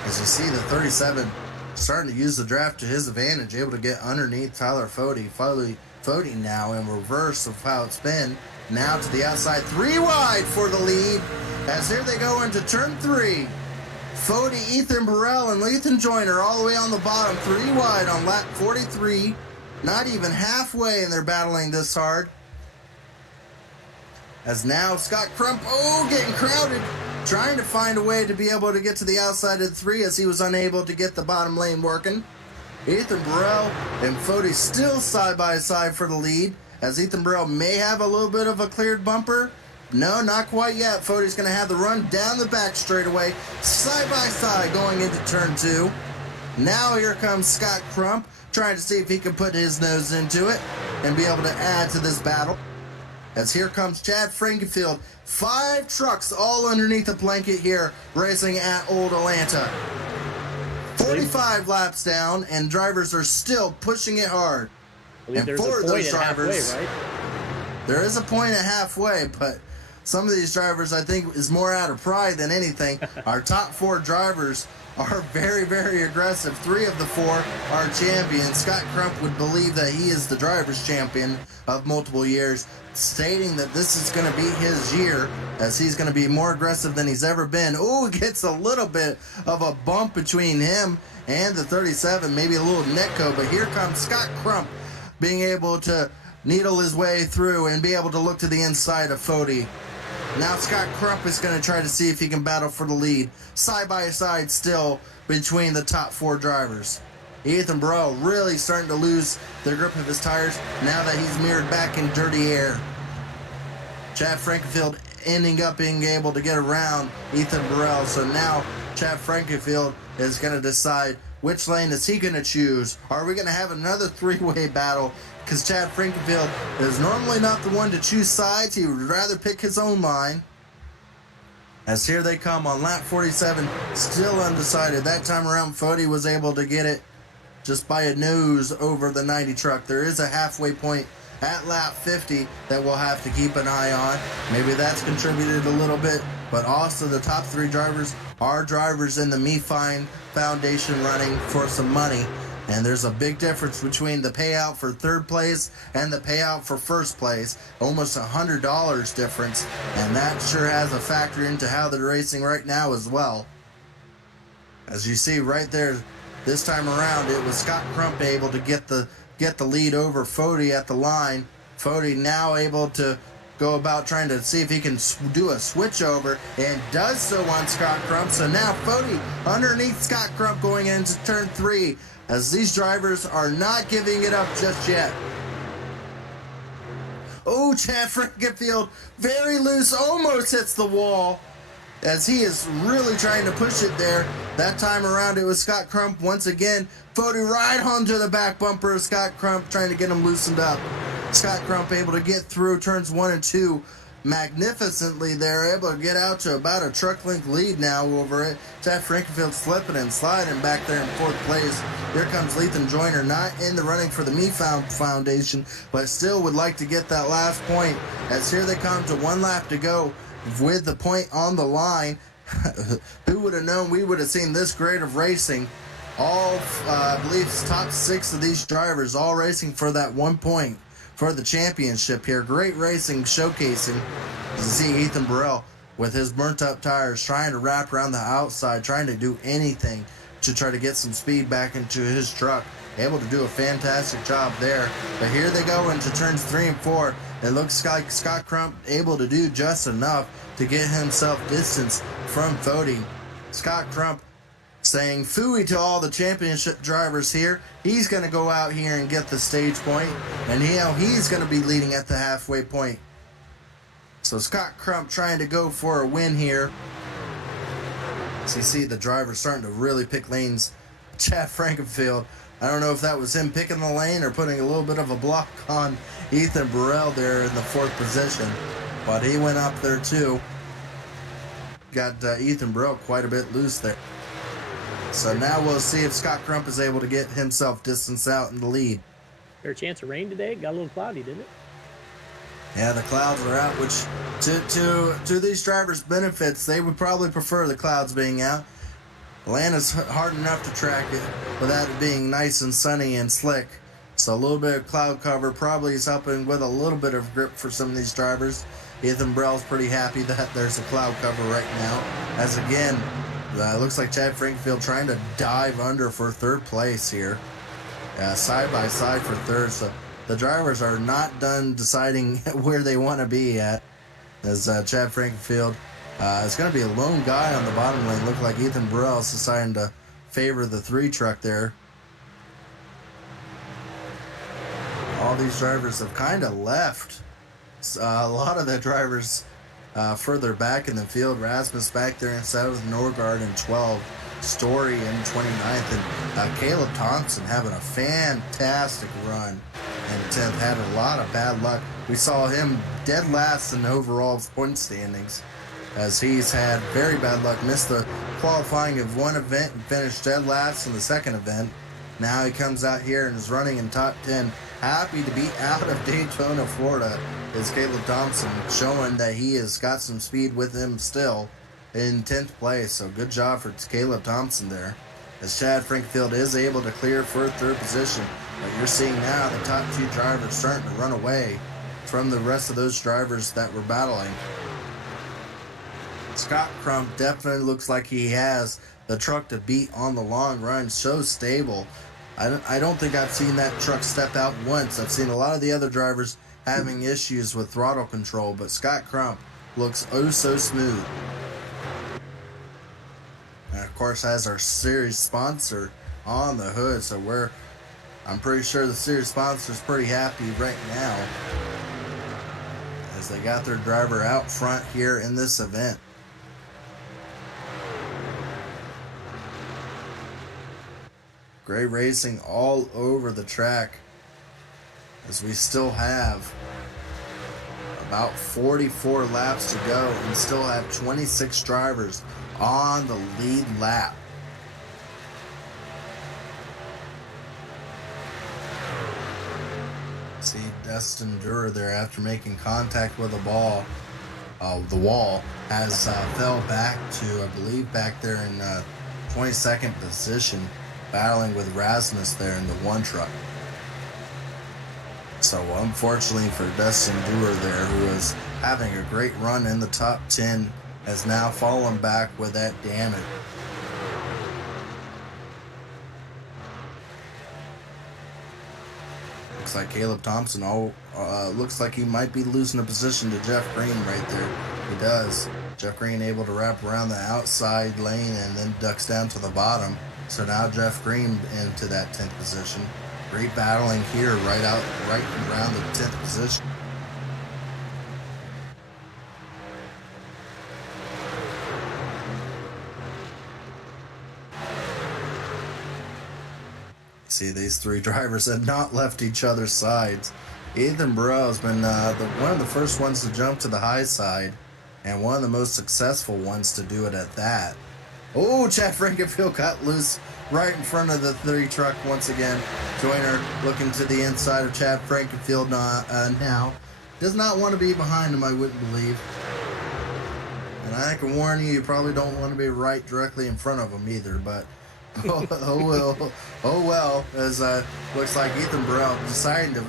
As you see, the 37 starting to use the draft to his advantage, able to get underneath Tyler Fody. Fody now in reverse of how it's been. Now to the outside, 3 wide for the lead, as here they go into turn 3. Fody, Ethan Burrell, and Ethan Joyner all the way on the bottom, 3 wide on lap 43. Not even halfway, and they're battling this hard. As now Scott Crump, getting crowded, trying to find a way to be able to get to the outside of the 3 as he was unable to get the bottom lane working. Ethan Burrell and Fody still side by side for the lead, as Ethan Burrell may have a little bit of a cleared bumper. No, not quite yet. Fody's going to have the run down the back straightaway, side by side going into turn 2. Now here comes Scott Crump, trying to see if he can put his nose into it and be able to add to this battle. As here comes Chad Frankenfield. 5 trucks all underneath the blanket here, racing at Old Atlanta. 45 laps down, and drivers are still pushing it hard. And 4 of those drivers, halfway, right? There is a point at halfway, but some of these drivers, I think, is more out of pride than anything. Our top 4 drivers are very, very aggressive. 3 of the 4 are champions. Scott Crump would believe that he is the driver's champion of multiple years, stating that this is going to be his year, as he's going to be more aggressive than he's ever been. Gets a little bit of a bump between him and the 37, maybe a little netco, but here comes Scott Crump being able to needle his way through and be able to look to the inside of Fody. Now Scott Crump is going to try to see if he can battle for the lead. Side by side still between the top 4 drivers. Ethan Burrell really starting to lose the grip of his tires now that he's mirrored back in dirty air. Chad Frankenfield ending up being able to get around Ethan Burrell. So now Chad Frankenfield is going to decide Which lane is he going to choose? Are we going to have another three-way battle? Because Chad Frankenfield is normally not the one to choose sides. He would rather pick his own line. As here they come on lap 47, still undecided. That time around, Fody was able to get it just by a nose over the 90 truck. There is a halfway point at lap 50 that we'll have to keep an eye on. Maybe that's contributed a little bit, but also the top three drivers are drivers in the MeFine Foundation running for some money. And there's a big difference between the payout for third place and the payout for first place. Almost $100 difference. And that sure has a factor into how they're racing right now as well. As you see right there, this time around, it was Scott Crump able to get the lead over Fody at the line. Fody now able to go about trying to see if he can do a switch over, and does so on Scott Crump. So now Fody underneath Scott Crump going into turn 3, as these drivers are not giving it up just yet. Oh, Chad Frankenfield, very loose, almost hits the wall, as he is really trying to push it there. That time around, it was Scott Crump once again. Fody right onto the back bumper of Scott Crump, trying to get him loosened up. Scott Crump able to get through turns 1 and 2 magnificently there, able to get out to about a truck length lead now over it. Chad Frankenfield slipping and sliding back there in 4th place. Here comes Lethan Joyner, not in the running for the MeFine Foundation, but still would like to get that last point, as here they come to 1 lap to go with the point on the line. Who would have known we would have seen this great of racing? All, I believe, top 6 of these drivers all racing for that 1 point for the championship here. Great racing, showcasing. You see Ethan Burrell with his burnt up tires trying to wrap around the outside, trying to do anything to try to get some speed back into his truck. Able to do a fantastic job there. But here they go into turns 3 and 4. It looks like Scott Crump able to do just enough to get himself distance from Fody. Scott Crump saying phooey to all the championship drivers here. He's going to go out here and get the stage point, and he's going to be leading at the halfway point. So Scott Crump trying to go for a win here. So you see the driver starting to really pick lanes. Chad Frankenfield, I don't know if that was him picking the lane or putting a little bit of a block on Ethan Burrell there in the 4th position, but he went up there too. Got Ethan Burrell quite a bit loose there. So now we'll see if Scott Crump is able to get himself distance out in the lead. There a chance of rain today? Got a little cloudy, didn't it? Yeah, the clouds are out, which to these drivers' benefits, they would probably prefer the clouds being out. Atlanta's hard enough to track it without it being nice and sunny and slick. So a little bit of cloud cover probably is helping with a little bit of grip for some of these drivers. Ethan Burrell's pretty happy that there's a cloud cover right now. As again, it looks like Chad Frankenfield trying to dive under for 3rd place here. Side by side for 3rd. So the drivers are not done deciding where they want to be at. As Chad Frankenfield is going to be a lone guy on the bottom lane. Look like Ethan Burrell is deciding to favor the 3 truck there. All these drivers have kind of left. A lot of the drivers further back in the field. Rasmus back there in 7th, Norgard in 12th, Story in 29th, and Caleb Thompson having a fantastic run in 10th. Had a lot of bad luck. We saw him dead last in the overall point standings, as he's had very bad luck. Missed the qualifying of 1 event and finished dead last in the 2nd event. Now he comes out here and is running in top 10. Happy to be out of Daytona, Florida, is Caleb Thompson, showing that he has got some speed with him still in 10th place. So good job for Caleb Thompson there, as Chad Frankenfield is able to clear for 3rd position. But you're seeing now the top 2 drivers starting to run away from the rest of those drivers that were battling. Scott Crump definitely looks like he has the truck to beat on the long run. So stable. I don't think I've seen that truck step out once. I've seen a lot of the other drivers having issues with throttle control, but Scott Crump looks oh so smooth. And of course has our series sponsor on the hood, so I'm pretty sure the series sponsor is pretty happy right now, as they got their driver out front here in this event. Great racing all over the track, as we still have about 44 laps to go and still have 26 drivers on the lead lap. See Dustin Durer there, after making contact with the wall, has fell back to, I believe, back there in 22nd position, battling with Rasmus there in the one truck. So unfortunately for Dustin Durer there, who was having a great run in the top 10, has now fallen back with that damage. Looks like Caleb Thompson looks like he might be losing a position to Jeff Green right there. He does. Jeff Green able to wrap around the outside lane and then ducks down to the bottom. So now Jeff Green into that 10th position. Great battling here right around the 10th position. See, these three drivers have not left each other's sides. Ethan Burrell has been one of the first ones to jump to the high side, and one of the most successful ones to do it at that. Oh, Chad Frankenfield got loose right in front of the 3 truck once again. Joyner looking to the inside of Chad Frankenfield now. Does not want to be behind him, I wouldn't believe. And I can warn you, you probably don't want to be right directly in front of him either, but oh well, as looks like Ethan Burrell deciding to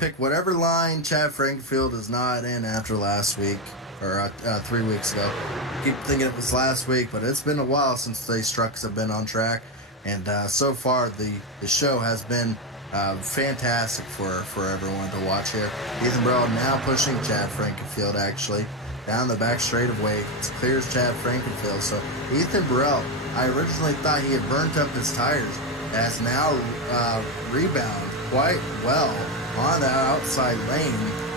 pick whatever line Chad Frankenfield is not in after last week, or 3 weeks ago. I keep thinking it was last week, but it's been a while since these trucks have been on track, and so far the show has been fantastic for everyone to watch here. Ethan Burrell now pushing Chad Frankenfield actually down the back straightaway. It clears Chad Frankenfield. So Ethan Burrell, I originally thought he had burnt up his tires, has now rebound quite well on that outside lane,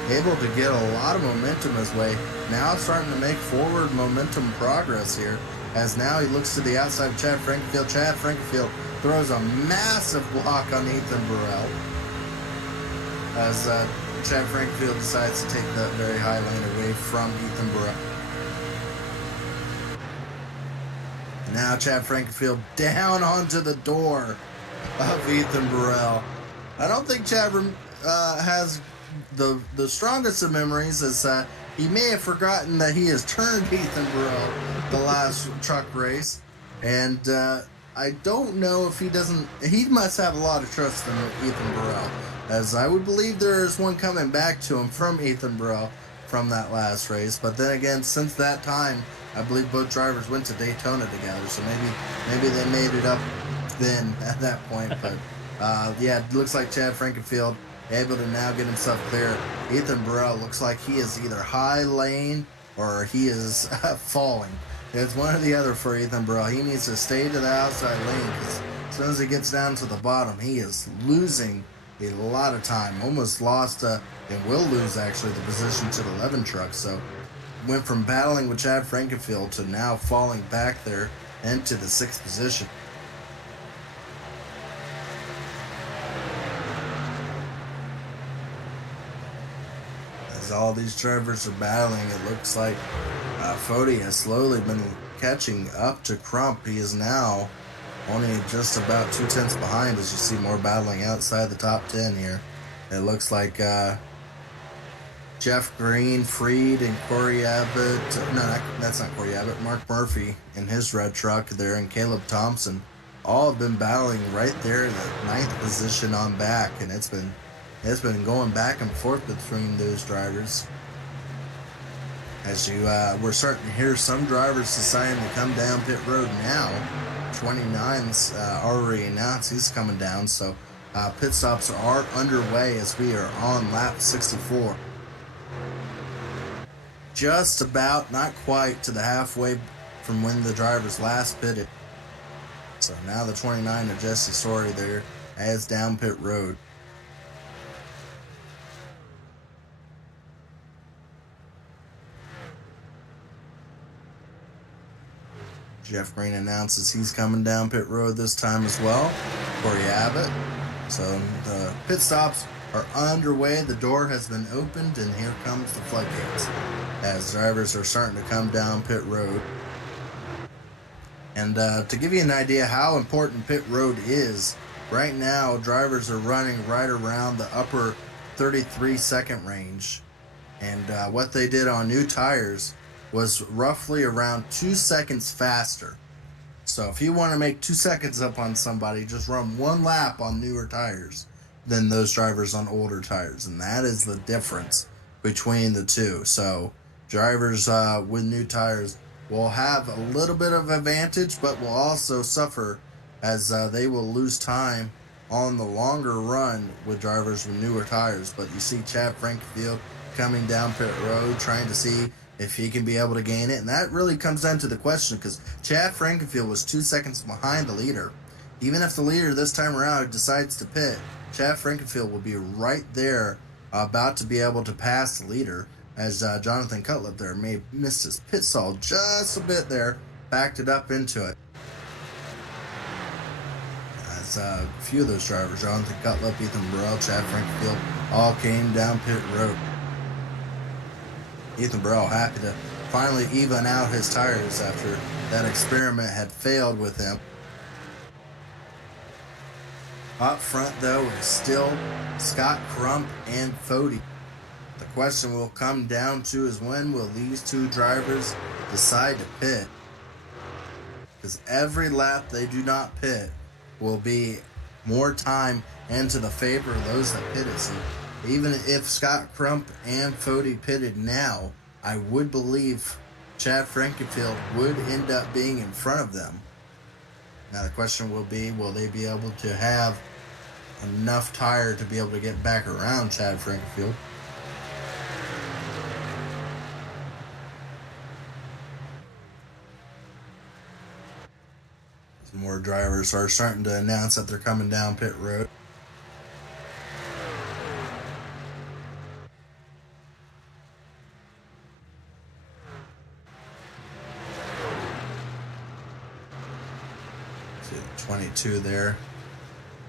able to get a lot of momentum his way. Now starting to make forward momentum progress here, as now he looks to the outside of Chad Frankenfield. Chad Frankenfield throws a massive block on Ethan Burrell, as Chad Frankenfield decides to take that very high lane away from Ethan Burrell. Now Chad Frankenfield down onto the door of Ethan Burrell. I don't think Chad has the strongest of memories, as he may have forgotten that he has turned Ethan Burrell the last truck race, and I don't know if he must have a lot of trust in Ethan Burrell, as I would believe there is one coming back to him from Ethan Burrell from that last race. But then again, since that time, I believe both drivers went to Daytona together, so maybe they made it up then at that point. But yeah, it looks like Chad Frankenfield able to now get himself clear. Ethan Burrell looks like he is either high lane or he is falling. It's one or the other for Ethan Burrell. He needs to stay to the outside lane, because as soon as he gets down to the bottom, he is losing a lot of time. Almost lost, and will lose actually, the position to the 11 truck. So went from battling with Chad Frankenfield to now falling back there into the 6th position. As all these drivers are battling, it looks like Fody has slowly been catching up to Crump. He is now only just about 2/10 behind, as you see more battling outside the top 10 here. It looks like Jeff Green, Freed, and Corey Abbott. No, that's not Corey Abbott. Mark Murphy in his red truck there, and Caleb Thompson all have been battling right there in the 9th position on back, and it's been going back and forth between those drivers. As we're starting to hear some drivers deciding to come down pit road now. 29's already announced he's coming down, so pit stops are underway as we are on lap 64. Just about, not quite, to the halfway from when the drivers last pitted. So now the 29 of Jesse Story there as down pit road. Jeff Green announces he's coming down pit road this time as well. Corey Abbott. So the pit stops are underway. The door has been opened, and here comes the floodgates as drivers are starting to come down pit road. And to give you an idea how important pit road is, right now drivers are running right around the upper 33-second range. And what they did on new tires was roughly around 2 seconds faster. So if you want to make 2 seconds up on somebody, just run one lap on newer tires than those drivers on older tires. And that is the difference between the two. So drivers with new tires will have a little bit of advantage, but will also suffer as they will lose time on the longer run with drivers with newer tires. But you see Chad Frankenfield coming down pit road, trying to see if he can be able to gain it. And that really comes down to the question, because Chad Frankenfield was 2 seconds behind the leader. Even if the leader this time around decides to pit, Chad Frankenfield will be right there, about to be able to pass the leader, as Jonathan Cutlip there may have missed his pit stall just a bit there, backed it up into it. As a few of those drivers, Jonathan Cutlip, Ethan Burrell, Chad Frankenfield, all came down pit road. Ethan Burrell happy to finally even out his tires after that experiment had failed with him. Up front, though, is still Scott Crump and Fody. The question will come down to is when will these two drivers decide to pit? Because every lap they do not pit will be more time into the favor of those that pitted. So even if Scott Crump and Fody pitted now, I would believe Chad Frankenfield would end up being in front of them. Now the question will be, will they be able to have enough tire to be able to get back around Chad Frankenfield? More drivers are starting to announce that they're coming down pit road. See 22 there,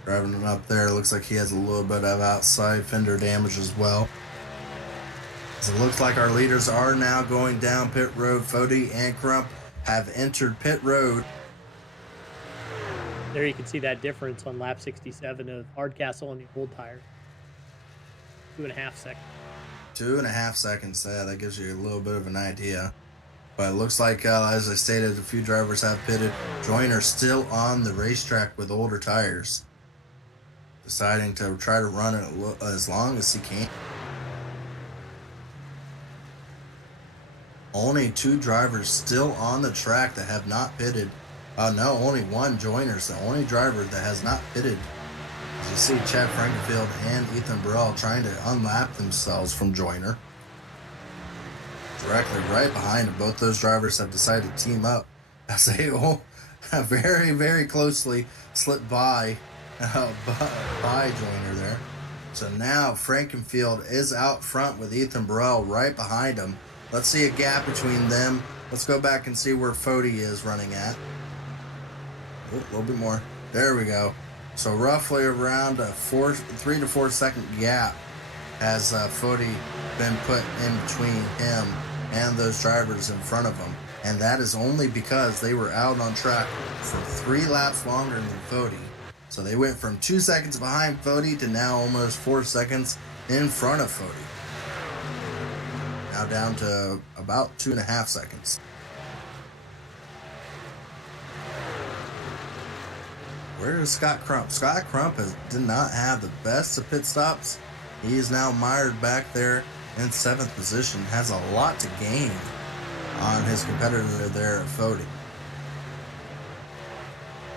driving him up there. Looks like he has a little bit of outside fender damage as well. So it looks like our leaders are now going down pit road. Fody and Crump have entered pit road. There you can see that difference on lap 67 of Hardcastle on the old tire. 2.5 seconds. 2.5 seconds. Yeah, that gives you a little bit of an idea. But it looks like, as I stated, a few drivers have pitted. Joyner still on the racetrack with older tires, deciding to try to run it as long as he can. Only 2 drivers still on the track that have not pitted. No, only one. Joyner's the only driver that has not pitted. As you see, Chad Frankenfield and Ethan Burrell trying to unlap themselves from Joyner. Directly right behind him. Both those drivers have decided to team up as they very, very closely slip by Joyner there. So now Frankenfield is out front with Ethan Burrell right behind him. Let's see a gap between them. Let's go back and see where Fody is running at. A little bit more. There we go. So roughly around a 3 to 4 second gap has Fody been put in between him and those drivers in front of him. And that is only because they were out on track for 3 laps longer than Fody. So they went from 2 seconds behind Fody to now almost 4 seconds in front of Fody. Now down to about 2.5 seconds. Where is Scott Crump? Scott Crump did not have the best of pit stops. He is now mired back there in 7th position. Has a lot to gain on his competitor there at Fody.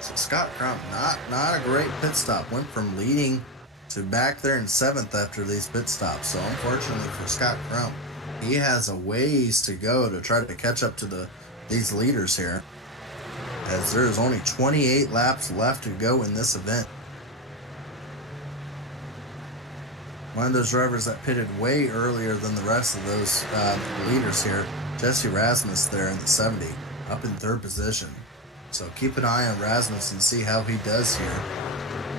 So Scott Crump, not a great pit stop. Went from leading to back there in 7th after these pit stops. So unfortunately for Scott Crump, he has a ways to go to try to catch up to these leaders here, as there's only 28 laps left to go in this event. One of those drivers that pitted way earlier than the rest of those leaders here, Jesse Rasmus there in the 70, up in 3rd position. So keep an eye on Rasmus and see how he does here.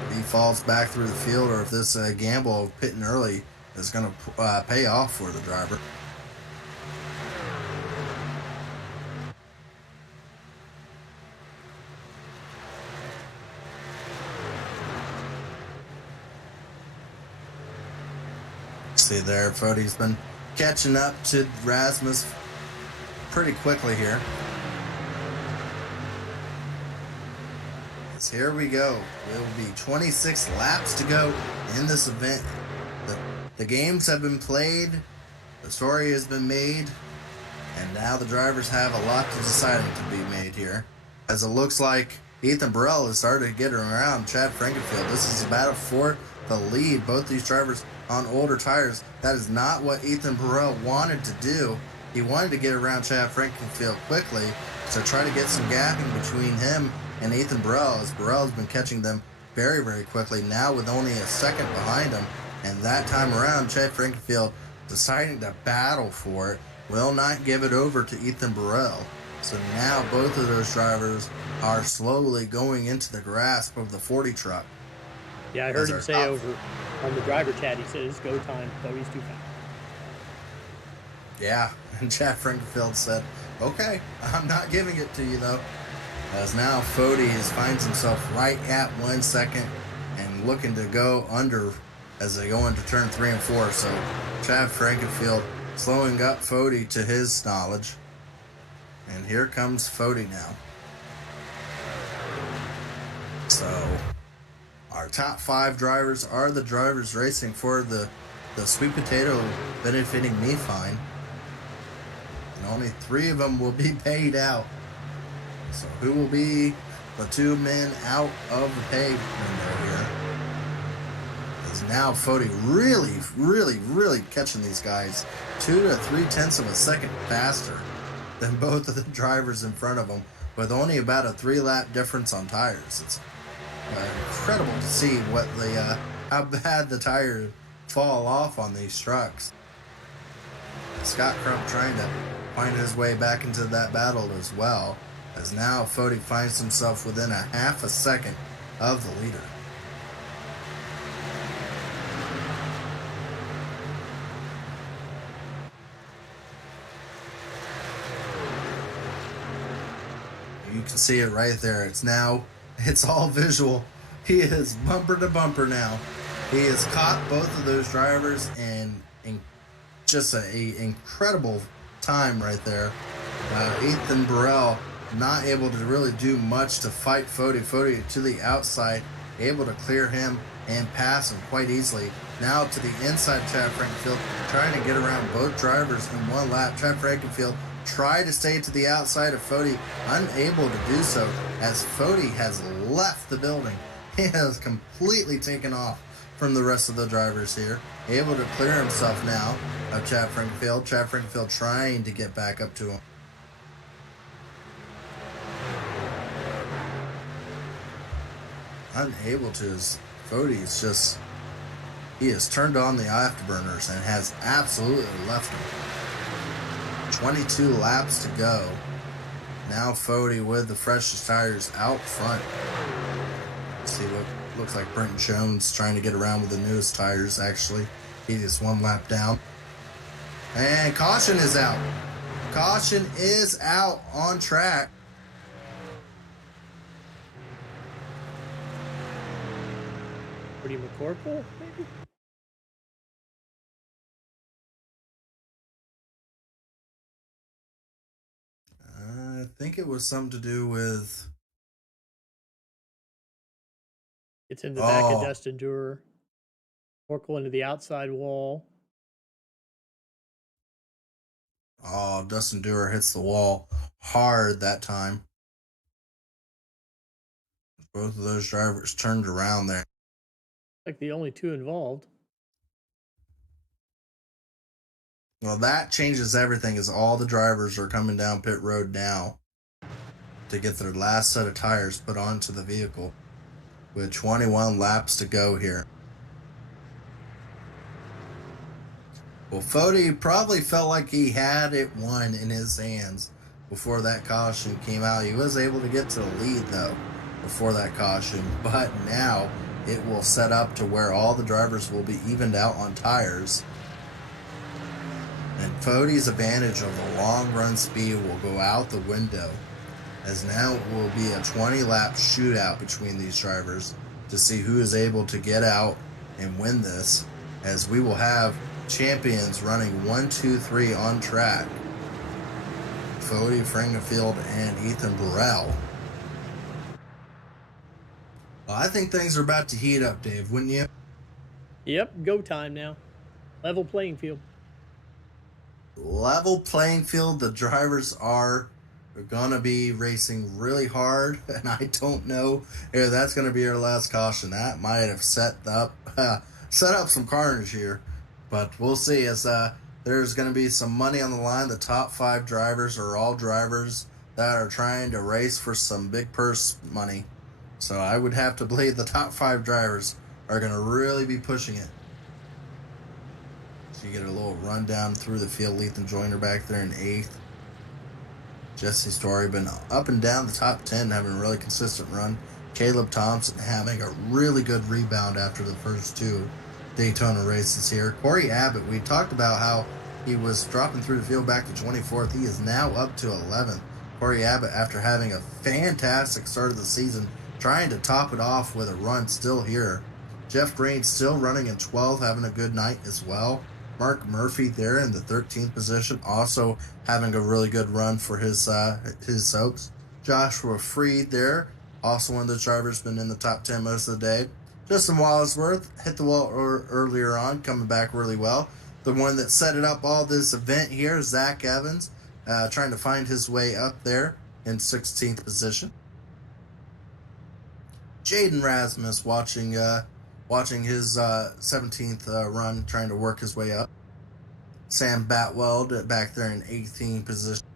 If he falls back through the field, or if this gamble of pitting early is going to pay off for the driver. See there, Fody's been catching up to Rasmus pretty quickly here. So here we go. It will be 26 laps to go in this event. The games have been played, the story has been made, and now the drivers have a lot to deciding to be made here. As it looks like Ethan Burrell has started to get around Chad Frankenfield. This is a battle for the lead. Both these drivers on older tires. That is not what Ethan Burrell wanted to do. He wanted to get around Chad Frankenfield quickly to try to get some gapping between him and Ethan Burrell, as Burrell's been catching them very, very quickly, now with only a second behind him. And that time around, Chad Frankenfield deciding to battle for it, will not give it over to Ethan Burrell. So now both of those drivers are slowly going into the grasp of the 40 truck. Yeah, I heard him say over on the driver chat, he said it's go time, Cody's too fast. Yeah, and Chad Frankenfield said, okay, I'm not giving it to you though. As now Fody finds himself right at 1 second and looking to go under as they go into turn 3 and 4. So Chad Frankenfield slowing up Fody to his knowledge. And here comes Fody now. So our top 5 drivers are the drivers racing for the sweet potato benefiting me fine. And only 3 of them will be paid out. So who will be the 2 men out of the pay window here? Is now Fody really catching these guys 2 to 3 tenths of a second faster than both of the drivers in front of him, with only about a 3-lap difference on tires. It's incredible to see what the how bad the tires fall off on these trucks. Scott Crump trying to find his way back into that battle as well, as now Fody finds himself within a half a second of the leader. You can see it right there. It's all visual. He is bumper to bumper now. He has caught both of those drivers in just an incredible time right there. Ethan Burrell not able to really do much to fight Fody. Fody to the outside, able to clear him and pass him quite easily. Now to the inside, Chad Frankenfield trying to get around both drivers in one lap. Chad Frankenfield tried to stay to the outside of Fody, unable to do so, as Fody has left the building. He has completely taken off from the rest of the drivers here. Able to clear himself now of Chad Frankenfield. Chad Frankenfield trying to get back up to him. Unable to, as Fody is just, he has turned on the afterburners and has absolutely left him. 22 laps to go. Now Fody with the freshest tires out front. Let's see what looks like Brent Jones trying to get around with the newest tires actually. He just 1 lap down. And caution is out. Caution is out on track. Cody McCorkle, maybe? I think it was something to do with... It's in the back of Dustin Durer. Corkle into the outside wall. Oh, Dustin Durer hits the wall hard that time. Both of those drivers turned around there. Like the only 2 involved. Well, that changes everything, as all the drivers are coming down pit road now to get their last set of tires put onto the vehicle, with 21 laps to go here. Well, Fody probably felt like he had it won in his hands before that caution came out. He was able to get to the lead, though, before that caution. But now it will set up to where all the drivers will be evened out on tires. And Fody's advantage of the long run speed will go out the window, as now it will be a 20-lap shootout between these drivers to see who is able to get out and win this, as we will have champions running 1, 2, 3 on track. Fody, Frankenfield, and Ethan Burrell. Well, I think things are about to heat up, Dave, wouldn't you? Yep, go time now. Level playing field. Level playing field. The drivers are going to be racing really hard, and I don't know if that's going to be our last caution. That might have set up some carnage here, but we'll see, as there's going to be some money on the line. The top 5 drivers are all drivers that are trying to race for some big purse money, so I would have to believe the top 5 drivers are going to really be pushing it. So you get a little rundown through the field. Lethan Joyner back there in 8th. Jesse Story been up and down the top 10, having a really consistent run. Caleb Thompson having a really good rebound after the first 2 Daytona races here. Corey Abbott, we talked about how he was dropping through the field back to 24th. He is now up to 11th. Corey Abbott, after having a fantastic start of the season, trying to top it off with a run still here. Jeff Green still running in 12th, having a good night as well. Mark Murphy there in the 13th position, also having a really good run for his soaps. Joshua Freed there, also one of the drivers, been in the top 10 most of the day. Justin Wallisworth hit the wall earlier on, coming back really well. The one that set it up all this event here, Zach Evans, trying to find his way up there in 16th position. Jaden Rasmus watching his 17th run, trying to work his way up. Sam Batwell back there in 18th position.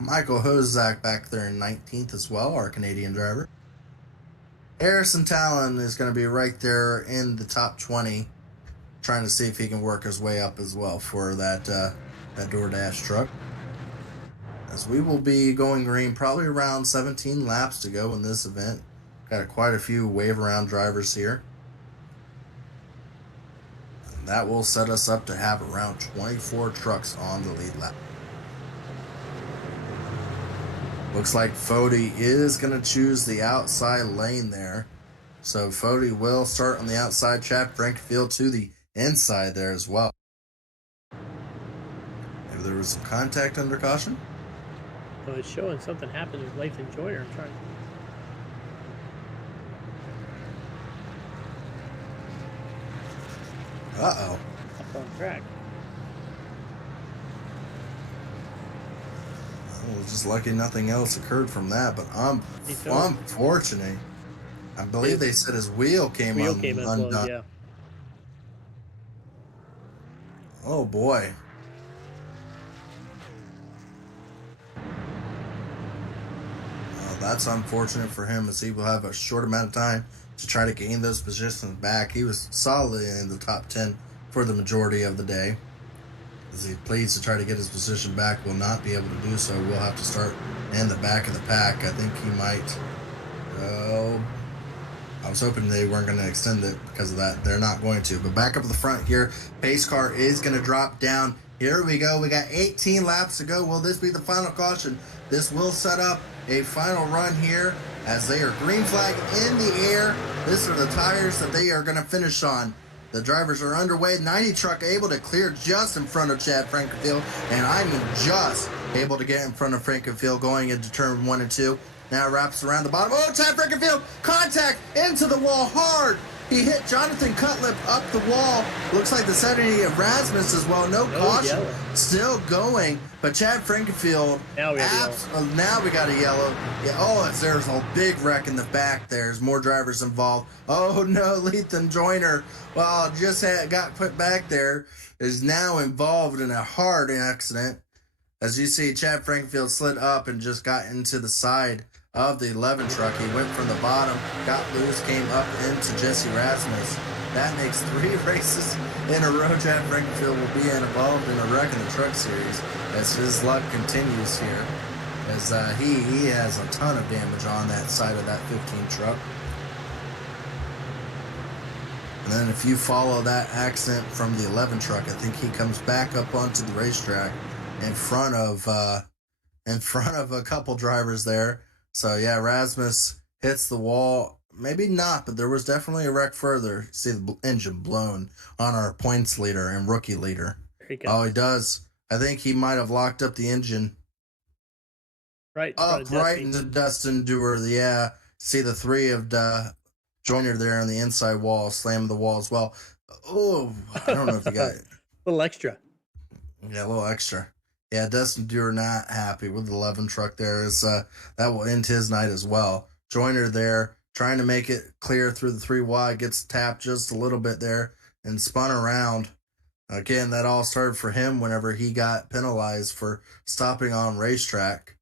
Michael Hozak back there in 19th as well, our Canadian driver. Harrison Talon is going to be right there in the top 20, trying to see if he can work his way up as well for that DoorDash truck. As we will be going green, probably around 17 laps to go in this event. Got quite a few wave around drivers here. And that will set us up to have around 24 trucks on the lead lap. Looks like Fody is going to choose the outside lane there. So Fody will start on the outside. Chad Frankenfield to the inside there as well. Maybe there was some contact under caution. So it's showing something happened with Lethan Joyner. I'm trying. Uh-oh. Up on track. Well, just lucky nothing else occurred from that, but I'm fortunate. I believe they said his wheel came undone. Yeah. Oh boy. That's unfortunate for him, as he will have a short amount of time to try to gain those positions back. He was solidly in the top 10 for the majority of the day. As he pleads to try to get his position back, will not be able to do so. We'll have to start in the back of the pack. I think he might. I was hoping they weren't going to extend it because of that. They're not going to. But back up at the front here, pace car is going to drop down. Here we go. We got 18 laps to go. Will this be the final caution? This will set up a final run here, as they are green flag in the air. These are the tires that they are going to finish on. The drivers are underway. 90 truck able to clear just in front of Chad Frankenfield, and I mean just able to get in front of Frankenfield going into turn 1 and 2. Now wraps around the bottom. Oh, Chad Frankenfield, contact into the wall hard. He hit Jonathan Cutlip up the wall. Looks like the 70 of Rasmus as well. No caution. Yellow. Still going. But Chad Frankenfield. Now we got a yellow. Yeah, oh, there's a big wreck in the back. There's more drivers involved. Oh no, Lethan Joyner. Well, just got put back there. Is now involved in a hard accident. As you see, Chad Frankenfield slid up and just got into the side of the 11 truck. He went from the bottom, got loose, came up into Jesse Rasmus. That makes 3 races in a row, Chad Frankenfield will be involved in a wreck in the truck series as his luck continues here. As he has a ton of damage on that side of that 15 truck. And then if you follow that accident from the 11 truck, I think he comes back up onto the racetrack in front of a couple drivers there. So yeah, Rasmus hits the wall. Maybe not, but there was definitely a wreck further. See the engine blown on our points leader and rookie leader. Oh, he does. I think he might have locked up the engine. Right into Dustin Dewar. Yeah. See the three of Joyner there on the inside wall, slamming the wall as well. Oh, I don't know if you got it. A little extra. Yeah, a little extra. Yeah, Dustin Dewar not happy with the 11 truck there. That will end his night as well. Joyner there trying to make it clear through the 3 wide, gets tapped just a little bit there and spun around. Again, that all started for him whenever he got penalized for stopping on racetrack.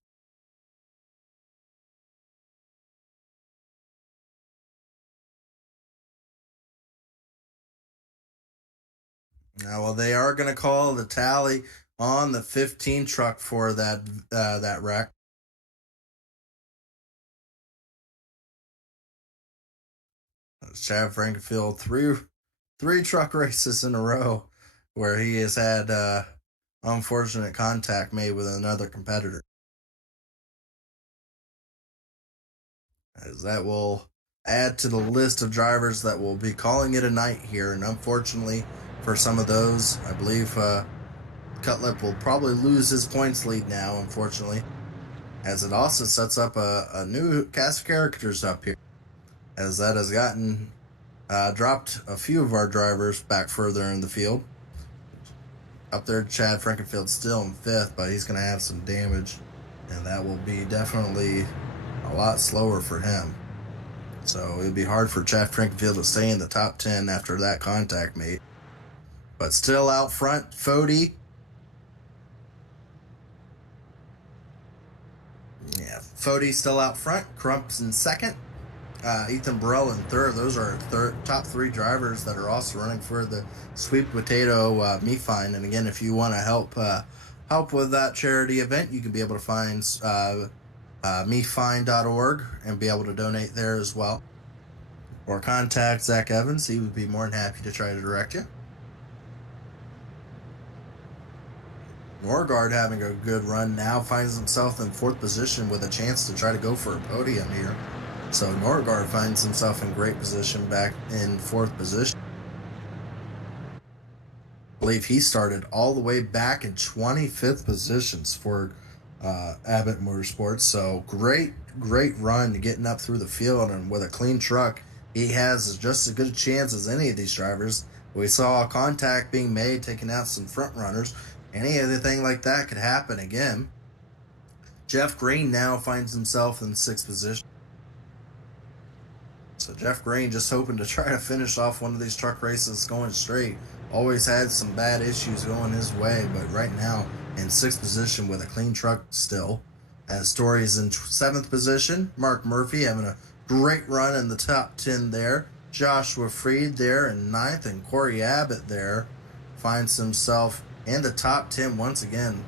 Now, well, they are going to call the tally on the 15 truck for that wreck. Chad Frankenfield, three truck races in a row where he has had unfortunate contact made with another competitor. As that will add to the list of drivers that will be calling it a night here, and unfortunately for some of those, I believe Cutlip will probably lose his points lead now, unfortunately, as it also sets up a new cast of characters up here, as that has gotten dropped a few of our drivers back further in the field. Up there, Chad Frankenfield still in 5th, but he's going to have some damage, and that will be definitely a lot slower for him. So it'll be hard for Chad Frankenfield to stay in the top 10 after that contact made. But still out front, Fody. Yeah, Fody still out front. Crump's in 2nd. Ethan Burrell in 3rd. Those are top 3 drivers that are also running for the Sweet Potato Me Find. And again, if you want to help with that charity event, you can be able to find mefind.org and be able to donate there as well. Or contact Zach Evans. He would be more than happy to try to direct you. Norgard having a good run now finds himself in 4th position with a chance to try to go for a podium here. So Norgard finds himself in great position back in 4th position. I believe he started all the way back in 25th positions for Abbott Motorsports. So great run getting up through the field, and with a clean truck, he has just as good a chance as any of these drivers. We saw a contact being made, taking out some front runners. Any other thing like that could happen again. Jeff Green now finds himself in 6th position. So Jeff Green just hoping to try to finish off one of these truck races going straight. Always had some bad issues going his way, but right now in 6th position with a clean truck still. As Story's in 7th position. Mark Murphy having a great run in the top 10 there. Joshua Freed there in 9th, and Corey Abbott there finds himself in the top 10 once again.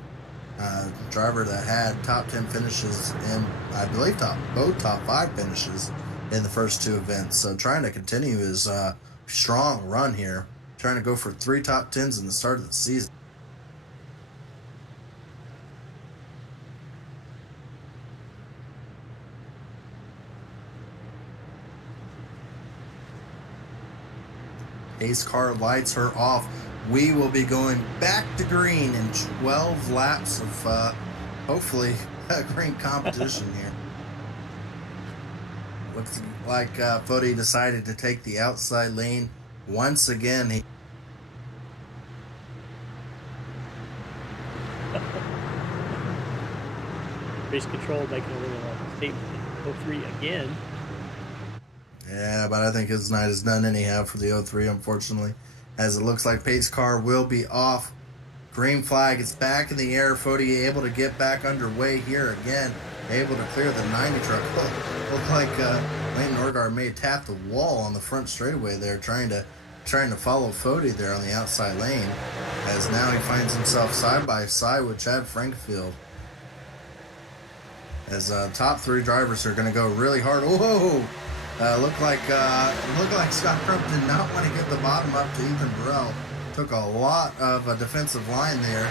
Driver that had top 10 finishes and I believe both top 5 finishes in the first 2 events. So trying to continue his strong run here. Trying to go for 3 top 10s in the start of the season. Pace car lights her off. We will be going back to green in 12 laps of hopefully a green competition here. Looks like Fody decided to take the outside lane once again. Race control making a little statement. 03 again. Yeah, but I think his night is done anyhow for the 03, unfortunately. As it looks like Pace car will be off. Green flag is back in the air. Fody able to get back underway here again. Able to clear the 90 truck. Looked like Lane Norgard may have tapped the wall on the front straightaway there, trying to trying to follow Fody there on the outside lane, as now he finds himself side by side with Chad Frankfield. As top three drivers are going to go really hard. Whoa! Looked like Scott Crump did not want to get the bottom up to Ethan Burrell. Took a lot of a defensive line there.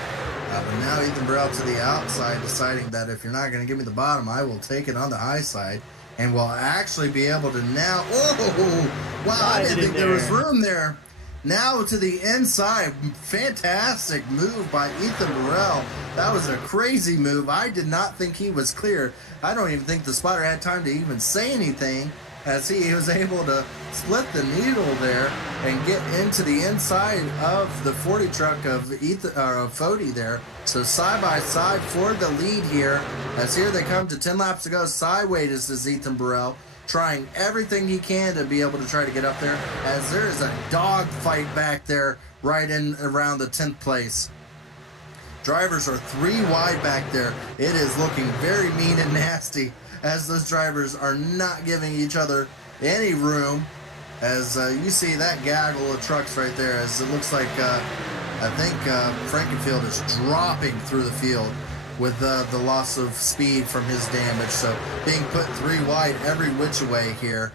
But now Ethan Burrell to the outside, deciding that if you're not going to give me the bottom, I will take it on the high side. And will actually be able to now... Oh! Wow, I didn't think there was room there. Now to the inside. Fantastic move by Ethan Burrell. That was a crazy move. I did not think he was clear. I don't even think the spotter had time to even say anything, as he was able to split the needle there and get into the inside of the 40 truck of Fody there. So side by side for the lead here, as here they come to 10 laps to go. Sideways is Ethan Burrell, trying everything he can to be able to try to get up there, as there is a dog fight back there right in around the 10th place. Drivers are 3 wide back there. It is looking very mean and nasty, as those drivers are not giving each other any room, as you see that gaggle of trucks right there, as it looks like I think Frankenfield is dropping through the field with the loss of speed from his damage. So being put 3 wide every which way here,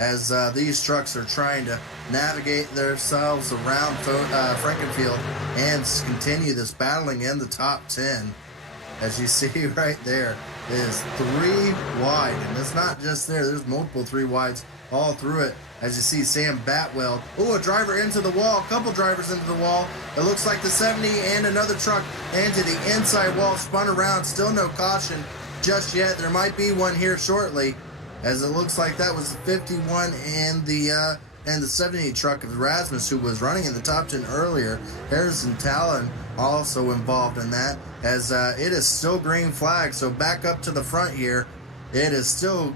as these trucks are trying to navigate themselves around Frankenfield and continue this battling in the top 10. As you see right there, it is 3 wide, and it's not just there. There's multiple 3 wides all through it. As you see Sam Batwell, a driver into the wall, a couple drivers into the wall. It looks like the 70 and another truck into the inside wall, spun around. Still no caution just yet. There might be one here shortly, as it looks like that was the 51 and the 70 truck of Rasmus, who was running in the top 10 earlier. Harrison Talon also involved in that, as it is still green flag. So back up to the front here. It is still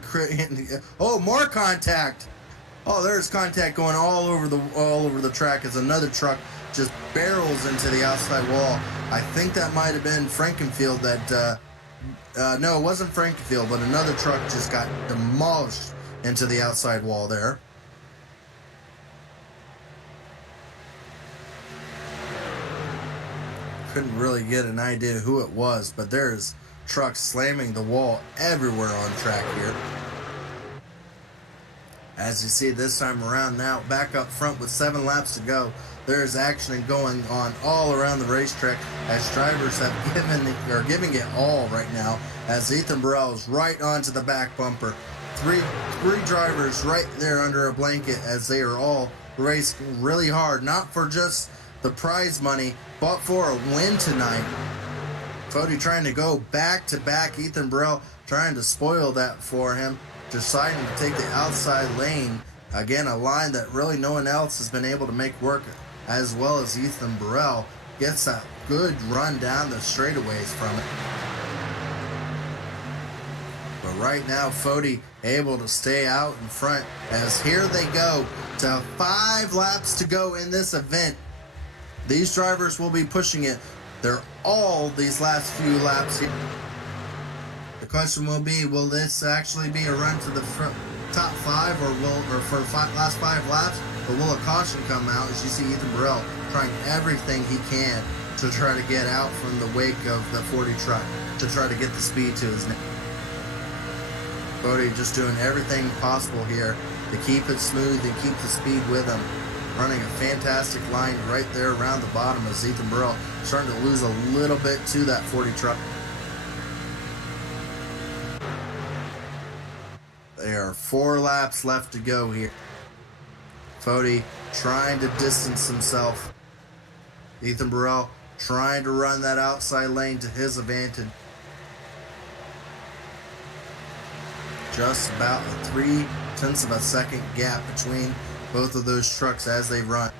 more contact. Oh, there's contact going all over the track, as another truck just barrels into the outside wall. I think that might have been Frankenfield that no, it wasn't Frankenfield, but another truck just got demolished into the outside wall there. Couldn't really get an idea who it was, but there's trucks slamming the wall everywhere on track here. As you see this time around, now back up front with 7 laps to go, there's action going on all around the racetrack, as drivers are giving it all right now, as Ethan Burrell is right onto the back bumper. Three drivers right there under a blanket, as they are all racing really hard, not for just the prize money, but for a win tonight. Fody trying to go back to back. Ethan Burrell trying to spoil that for him, deciding to take the outside lane. Again, a line that really no one else has been able to make work, as well as Ethan Burrell gets that good run down the straightaways from it. But right now, Fody able to stay out in front, as here they go to 5 laps to go in this event. These drivers will be pushing it. They're all these last few laps here. The question will be, will this actually be a run to the top 5, or for last 5 laps, or will a caution come out, as you see Ethan Burrell trying everything he can to try to get out from the wake of the 40 truck, to try to get the speed to his name. Fody just doing everything possible here to keep it smooth and keep the speed with him. Running a fantastic line right there around the bottom, as Ethan Burrell starting to lose a little bit to that 40 truck. There are 4 laps left to go here. Fody trying to distance himself. Ethan Burrell trying to run that outside lane to his advantage. Just about a 0.3 of a second gap between both of those trucks as they run.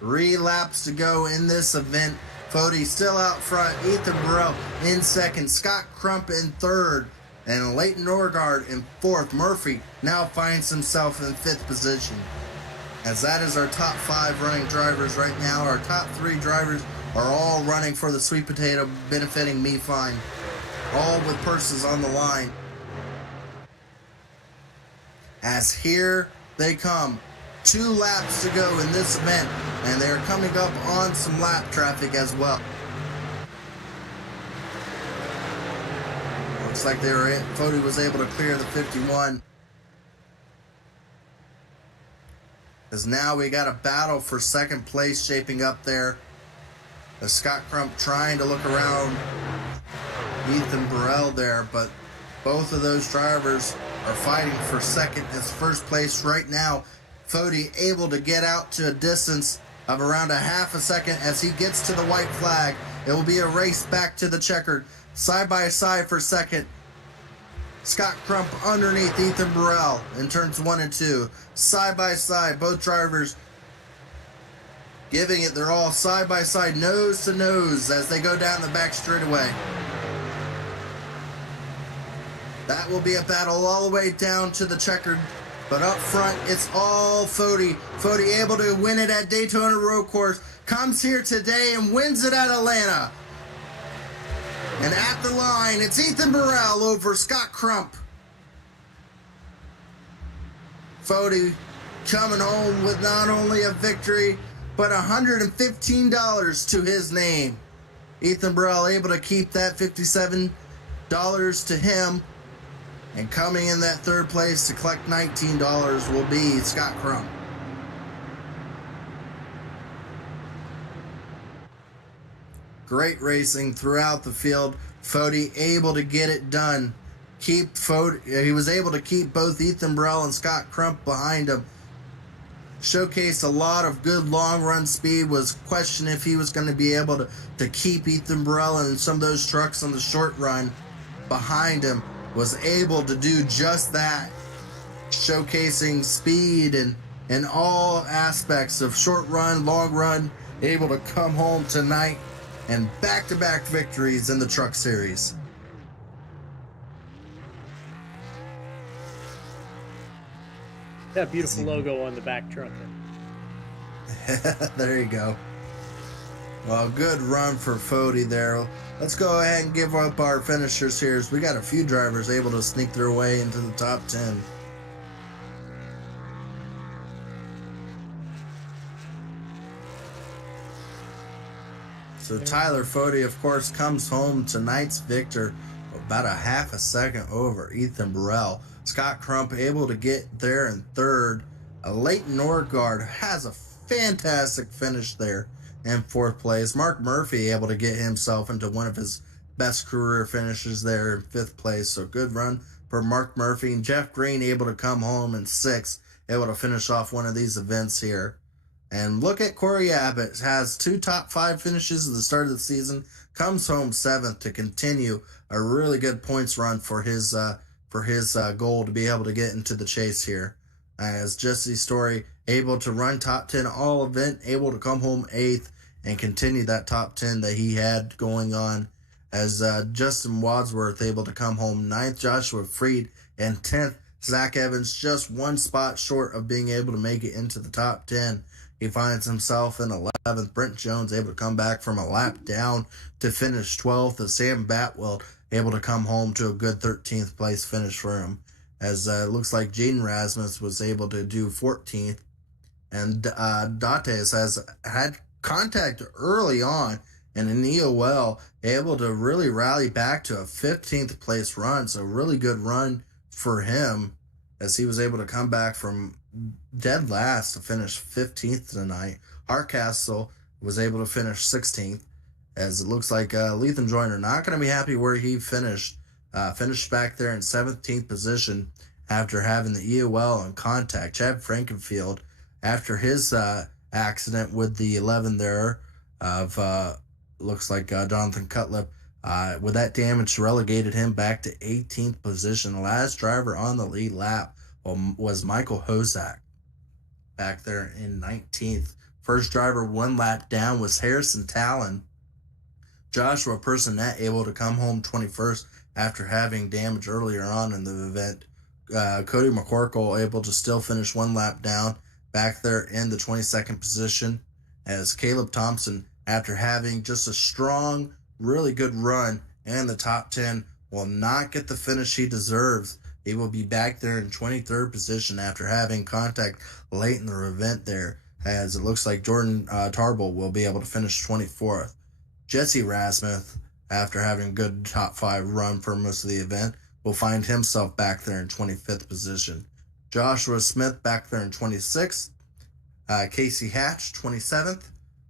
Three laps to go in this event. Fody still out front. Ethan Burrell in second. Scott Crump in third. And Leighton Norgard in fourth. Murphy now finds himself in 5th position. as that is our top 5 running drivers right now. Our top 3 drivers are all running for the sweet potato, benefiting Me Fine, all with purses on the line. As here they come. 2 laps to go in this event, and they're coming up on some lap traffic as well. Looks like Fody was able to clear the 51. As now we got a battle for second place shaping up there. As Scott Crump trying to look around Ethan Burrell there, but both of those drivers are fighting for second as first place right now. Fody able to get out to a distance of around a half a second as he gets to the white flag. It will be a race back to the checkered. Side by side for second. Scott Crump underneath Ethan Burrell in turns 1 and 2. Side by side, both drivers giving it their all side by side, nose to nose as they go down the back straightaway. That will be a battle all the way down to the checkered. But up front, it's all Fody. Fody able to win it at Daytona Road Course. Comes here today and wins it at Atlanta. And at the line, it's Ethan Burrell over Scott Crump. Fody coming home with not only a victory, but $115 to his name. Ethan Burrell able to keep that $57 to him. And coming in that third place to collect $19 will be Scott Crump. Great racing throughout the field. Fody able to get it done. He was able to keep both Ethan Burrell and Scott Crump behind him. Showcased a lot of good long run speed. Was questioned if he was going to be able to keep Ethan Burrell and some of those trucks on the short run behind him. Was able to do just that, showcasing speed and all aspects of short run, long run, able to come home tonight and back-to-back victories in the Truck Series. That beautiful logo on the back truck. There you go. Well, good run for Fody there. Let's go ahead and give up our finishers here, as we got a few drivers able to sneak their way into the top 10. So Tyler Fody, of course, comes home tonight's victor, about a half a second over Ethan Burrell. Scott Crump able to get there in third. Leighton Norgard has a fantastic finish there in fourth place. Mark Murphy able to get himself into one of his best career finishes there in fifth place. So good run for Mark Murphy. And Jeff Green able to come home in sixth, able to finish off one of these events here. And look at Corey Abbott, has 2 top 5 finishes at the start of the season, comes home 7th to continue a really good points run for his goal to be able to get into the chase here. As Jesse Story able to run top 10 all event, able to come home 8th and continue that top 10 that he had going on. As Justin Wadsworth able to come home 9th, Joshua Freed and 10th. Zach Evans just 1 spot short of being able to make it into the top 10. He finds himself in 11th. Brent Jones able to come back from a lap down to finish 12th. As Sam Batwell able to come home to a good 13th place finish for him. As it looks like Jaden Rasmus was able to do 14th. And Dates has had contact early on, and an EOL able to really rally back to a 15th place run. So really good run for him, as he was able to come back from dead last to finish 15th tonight. Hardcastle was able to finish 16th, as it looks like Lethan Joyner not going to be happy where he finished. Finished back there in 17th position after having the EOL on contact. Chad Frankenfield, after his accident with the 11 there of looks like Jonathan Cutlip, with that damage relegated him back to 18th position. The last driver on the lead lap was Michael Hozak back there in 19th. First driver 1 lap down was Harrison Talon. Joshua Personette able to come home 21st after having damage earlier on in the event. Cody McCorkle able to still finish 1 lap down back there in the 22nd position, as Caleb Thompson, after having just a strong, really good run in the top 10, will not get the finish he deserves. He will be back there in 23rd position after having contact late in the event there, as it looks like Jordan Tarble will be able to finish 24th. Jesse Rasmuth, after having a good top 5 run for most of the event, will find himself back there in 25th position. Joshua Smith back there in 26th. Casey Hatch, 27th.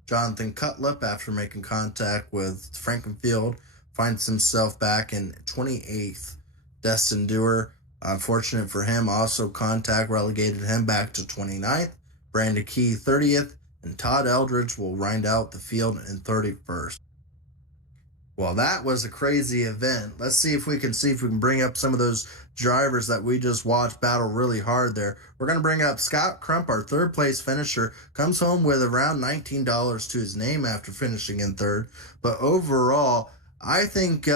Jonathan Cutlip, after making contact with Frankenfield, finds himself back in 28th. Destin Dewar, unfortunate for him, also contact relegated him back to 29th. Brandon Key, 30th. And Todd Eldridge will round out the field in 31st. Well, that was a crazy event. Let's see if we can bring up some of those drivers that we just watched battle really hard there. We're going to bring up Scott Crump, our third place finisher, comes home with around $19 to his name after finishing in third. But overall, I think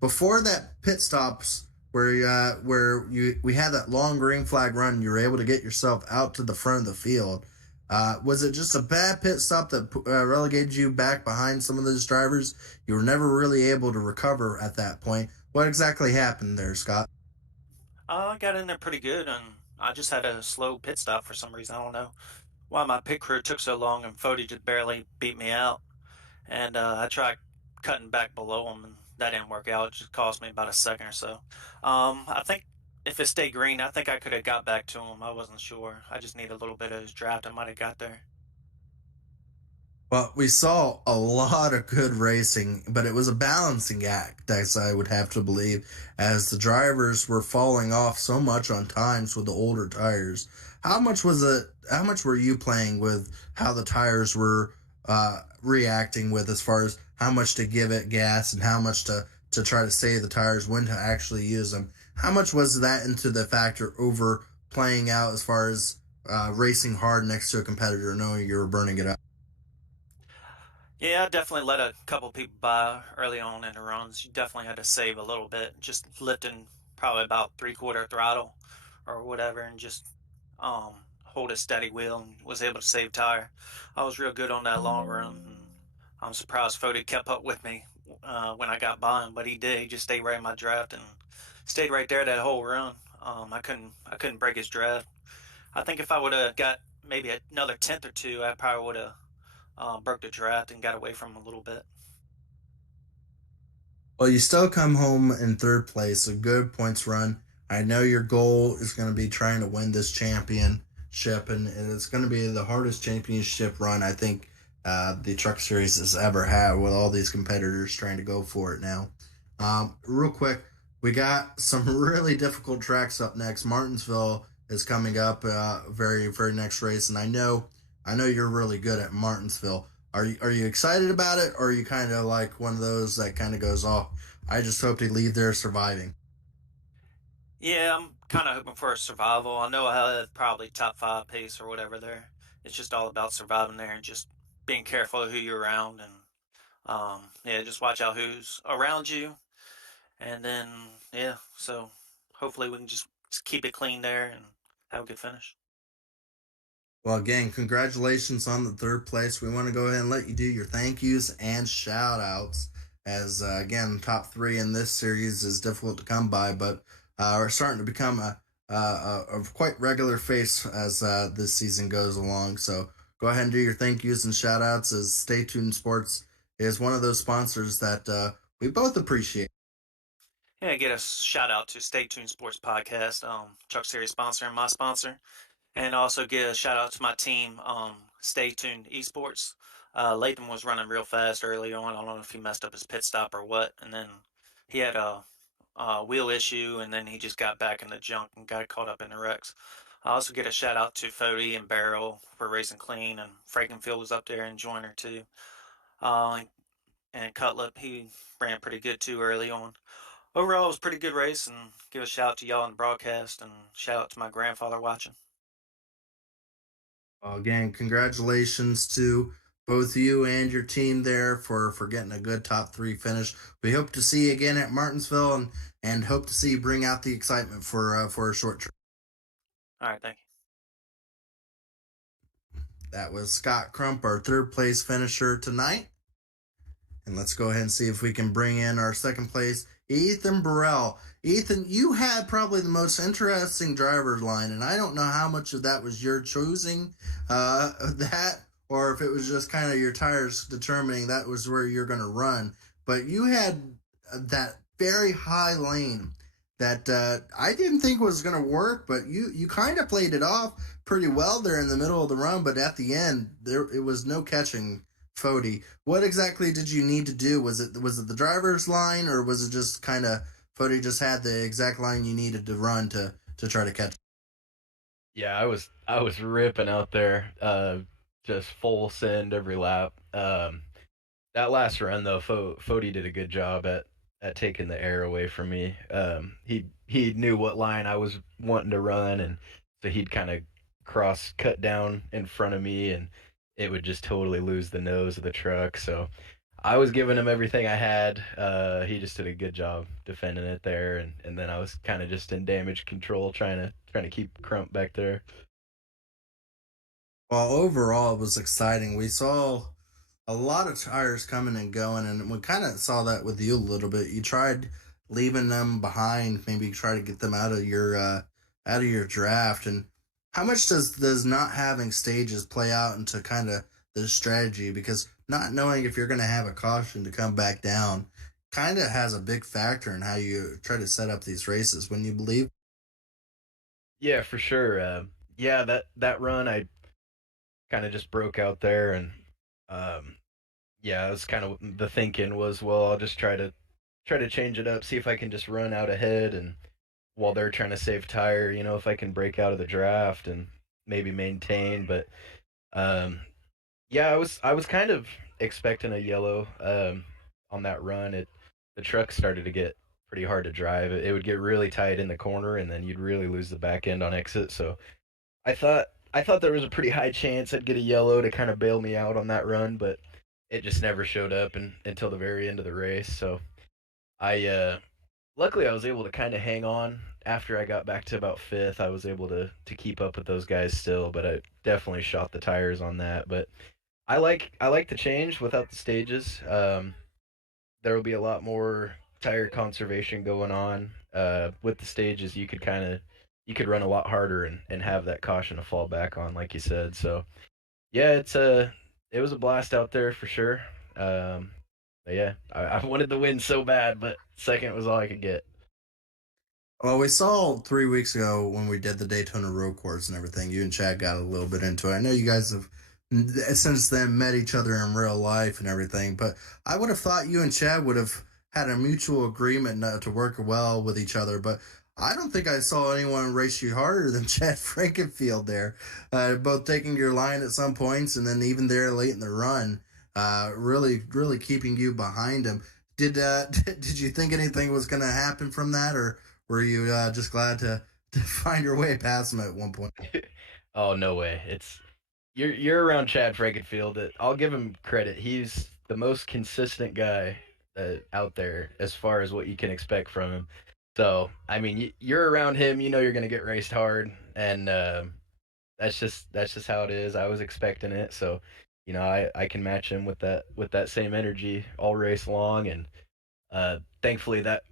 before that pit stops we had that long green flag run, you were able to get yourself out to the front of the field. Was it just a bad pit stop that relegated you back behind some of those drivers? You were never really able to recover at that point. What exactly happened there, Scott? I got in there pretty good, and I just had a slow pit stop for some reason. I don't know why my pit crew took so long, and Fody just barely beat me out. And I tried cutting back below him, and that didn't work out. It just cost me about a second or so. I think if it stayed green, I think I could have got back to him. I wasn't sure. I just need a little bit of his draft. I might have got there. Well, we saw a lot of good racing, but it was a balancing act, as I would have to believe, as the drivers were falling off so much on times with the older tires. How much was it? How much were you playing with how the tires were reacting with, as far as how much to give it gas and how much to try to save the tires, when to actually use them? How much was that into the factor over playing out as far as racing hard next to a competitor, knowing you were burning it up? Yeah, I definitely let a couple people by early on in the runs. You definitely had to save a little bit, just lifting probably about three-quarter throttle or whatever, and just hold a steady wheel, and was able to save tire. I was real good on that long run, and I'm surprised Fody kept up with me when I got by him, but he did. He just stayed right in my draft and stayed right there that whole run. I couldn't break his draft. I think if I would have got maybe another tenth or two, I probably would have broke the draft and got away from him a little bit. Well, you still come home in third place, a good points run. I know your goal is going to be trying to win this championship, and it's going to be the hardest championship run I think the Truck Series has ever had, with all these competitors trying to go for it now. Real quick, we got some really difficult tracks up next. Martinsville is coming up, very next race, and I know you're really good at Martinsville. Are you excited about it, or are you kind of like one of those that kind of goes, "Oh, I just hope to leave there surviving"? Yeah, I'm kind of hoping for a survival. I know I have probably top five pace or whatever there. It's just all about surviving there and just being careful of who you're around, and yeah, just watch out who's around you, and then yeah, so hopefully we can just keep it clean there and have a good finish. Well, again, congratulations on the third place. We want to go ahead and let you do your thank yous and shout outs. As again, top three in this series is difficult to come by, but we're starting to become a quite regular face as this season goes along. So go ahead and do your thank yous and shout outs, as Stay Tuned Sports is one of those sponsors that we both appreciate. Yeah, get a shout out to Stay Tuned Sports Podcast, Truck Series sponsor and my sponsor. And also give a shout out to my team, Stay Tuned Esports. Latham was running real fast early on. I don't know if he messed up his pit stop or what. And then he had a wheel issue, and then he just got back in the junk and got caught up in the wrecks. I also get a shout out to Fody and Barrel for racing clean, and Frankenfield was up there and Joyner too. Uh, and Cutlip, he ran pretty good too early on. Overall, it was a pretty good race, and give a shout out to y'all on the broadcast, and shout out to my grandfather watching. Again, congratulations to both you and your team there for getting a good top three finish. We hope to see you again at Martinsville, and hope to see you bring out the excitement for a short trip. All right, thank you. That was Scott Crump, our third place finisher tonight. And let's go ahead and see if we can bring in our second place, Ethan Burrell. Ethan, you had probably the most interesting driver's line, and I don't know how much of that was your choosing that, or if it was just kind of your tires determining that was where you're going to run. But you had that very high lane that I didn't think was going to work, but you kind of played it off pretty well there in the middle of the run. But at the end, it was no catching Fody. What exactly did you need to do? Was it the driver's line, or was it just kind of Fody just had the exact line you needed to run to try to catch? Yeah, I was ripping out there, just full send every lap. That last run though, Fody did a good job at taking the air away from me. He knew what line I was wanting to run, and so he'd kind of cut down in front of me, and it would just totally lose the nose of the truck. So I was giving him everything I had. He just did a good job defending it there, and then I was kind of just in damage control, trying to keep Crump back there. Well, overall, it was exciting. We saw a lot of tires coming and going, and we kind of saw that with you a little bit. You tried leaving them behind, maybe try to get them out of your draft. And how much does not having stages play out into kind of the strategy? Because not knowing if you're going to have a caution to come back down kind of has a big factor in how you try to set up these races. When you believe. Yeah, for sure. Yeah, that run I kind of just broke out there, and um, yeah, it was kind of the thinking was, well, I'll just try to change it up, see if I can just run out ahead, and while they're trying to save tire, if I can break out of the draft and maybe maintain. But um, yeah, I was kind of expecting a yellow on that run. The truck started to get pretty hard to drive. It would get really tight in the corner, and then you'd really lose the back end on exit. So I thought there was a pretty high chance I'd get a yellow to kind of bail me out on that run, but it just never showed up until the very end of the race. So I luckily I was able to kind of hang on after I got back to about fifth. I was able to keep up with those guys still, but I definitely shot the tires on that. But I like the change without the stages. There will be a lot more tire conservation going on. With the stages, you could run a lot harder and have that caution to fall back on, like you said. So yeah, it was a blast out there for sure. Um, but yeah, I wanted the win so bad, but second was all I could get. Well, we saw 3 weeks ago when we did the Daytona road course and everything. You and Chad got a little bit into it. I know you guys have since then met each other in real life and everything, but I would have thought you and Chad would have had a mutual agreement to work well with each other. But I don't think I saw anyone race you harder than Chad Frankenfield there, both taking your line at some points and then even there late in the run, really keeping you behind him. Did did you think anything was going to happen from that, or were you just glad to find your way past him at one point? Oh no way! You're around Chad Frankenfield. I'll give him credit. He's the most consistent guy out there as far as what you can expect from him. So I mean, you're around him. You know you're gonna get raced hard, and that's just how it is. I was expecting it, so I can match him with that same energy all race long, and thankfully that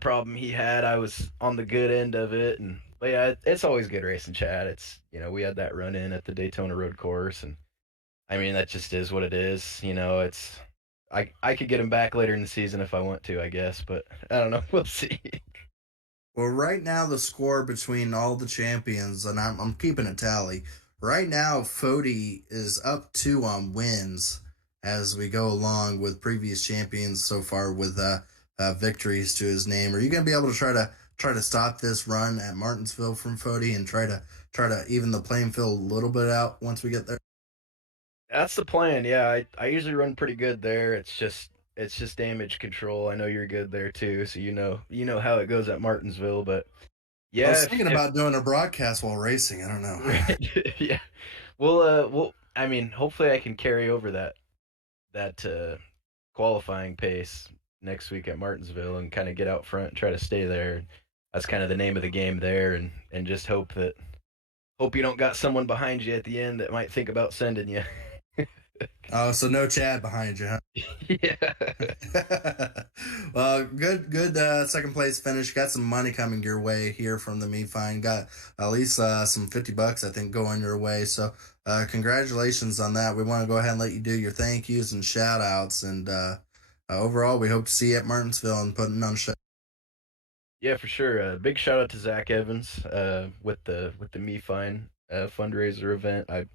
problem he had, I was on the good end of it. And but yeah, it's always good racing Chad. It's we had that run in at the Daytona road course, and I mean that just is what it is. It's I could get him back later in the season if I want to, I guess, but I don't know. We'll see. Well, right now the score between all the champions, and I'm keeping a tally. Right now, Fody is up two on wins as we go along with previous champions so far with victories to his name. Are you going to be able to try to stop this run at Martinsville from Fody and try to even the playing field a little bit out once we get there? That's the plan. Yeah, I usually run pretty good there. It's just damage control. I know you're good there too, so you know how it goes at Martinsville. But I yeah, was thinking if about doing a broadcast while racing. I don't know. right, yeah, well, I mean, hopefully I can carry over that qualifying pace next week at Martinsville and kind of get out front and try to stay there. That's kind of the name of the game there, and just hope you don't got someone behind you at the end that might think about sending you. Oh, so no Chad behind you, huh? Yeah. Well, good second place finish. Got some money coming your way here from the Me Fine. Got at least some $50, I think, going your way. So congratulations on that. We want to go ahead and let you do your thank yous and shout outs. And overall, we hope to see you at Martinsville and putting on a show. Yeah, for sure. Big shout out to Zach Evans with the Me Fine fundraiser event. I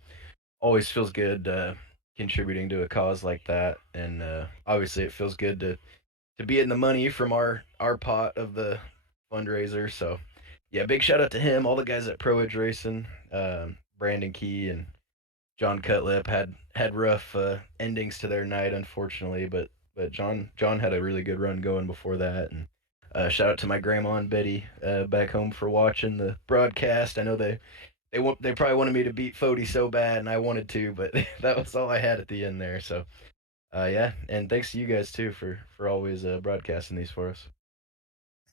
always feels good contributing to a cause like that, and obviously it feels good to be in the money from our pot of the fundraiser. So yeah, big shout out to him, all the guys at Pro Edge Racing, Brandon Key and John Cutlip had rough endings to their night, unfortunately, but John had a really good run going before that, and shout out to my grandma and Betty back home for watching the broadcast. I know they probably wanted me to beat Fody so bad, and I wanted to, but that was all I had at the end there. So yeah, and thanks to you guys too for always broadcasting these for us.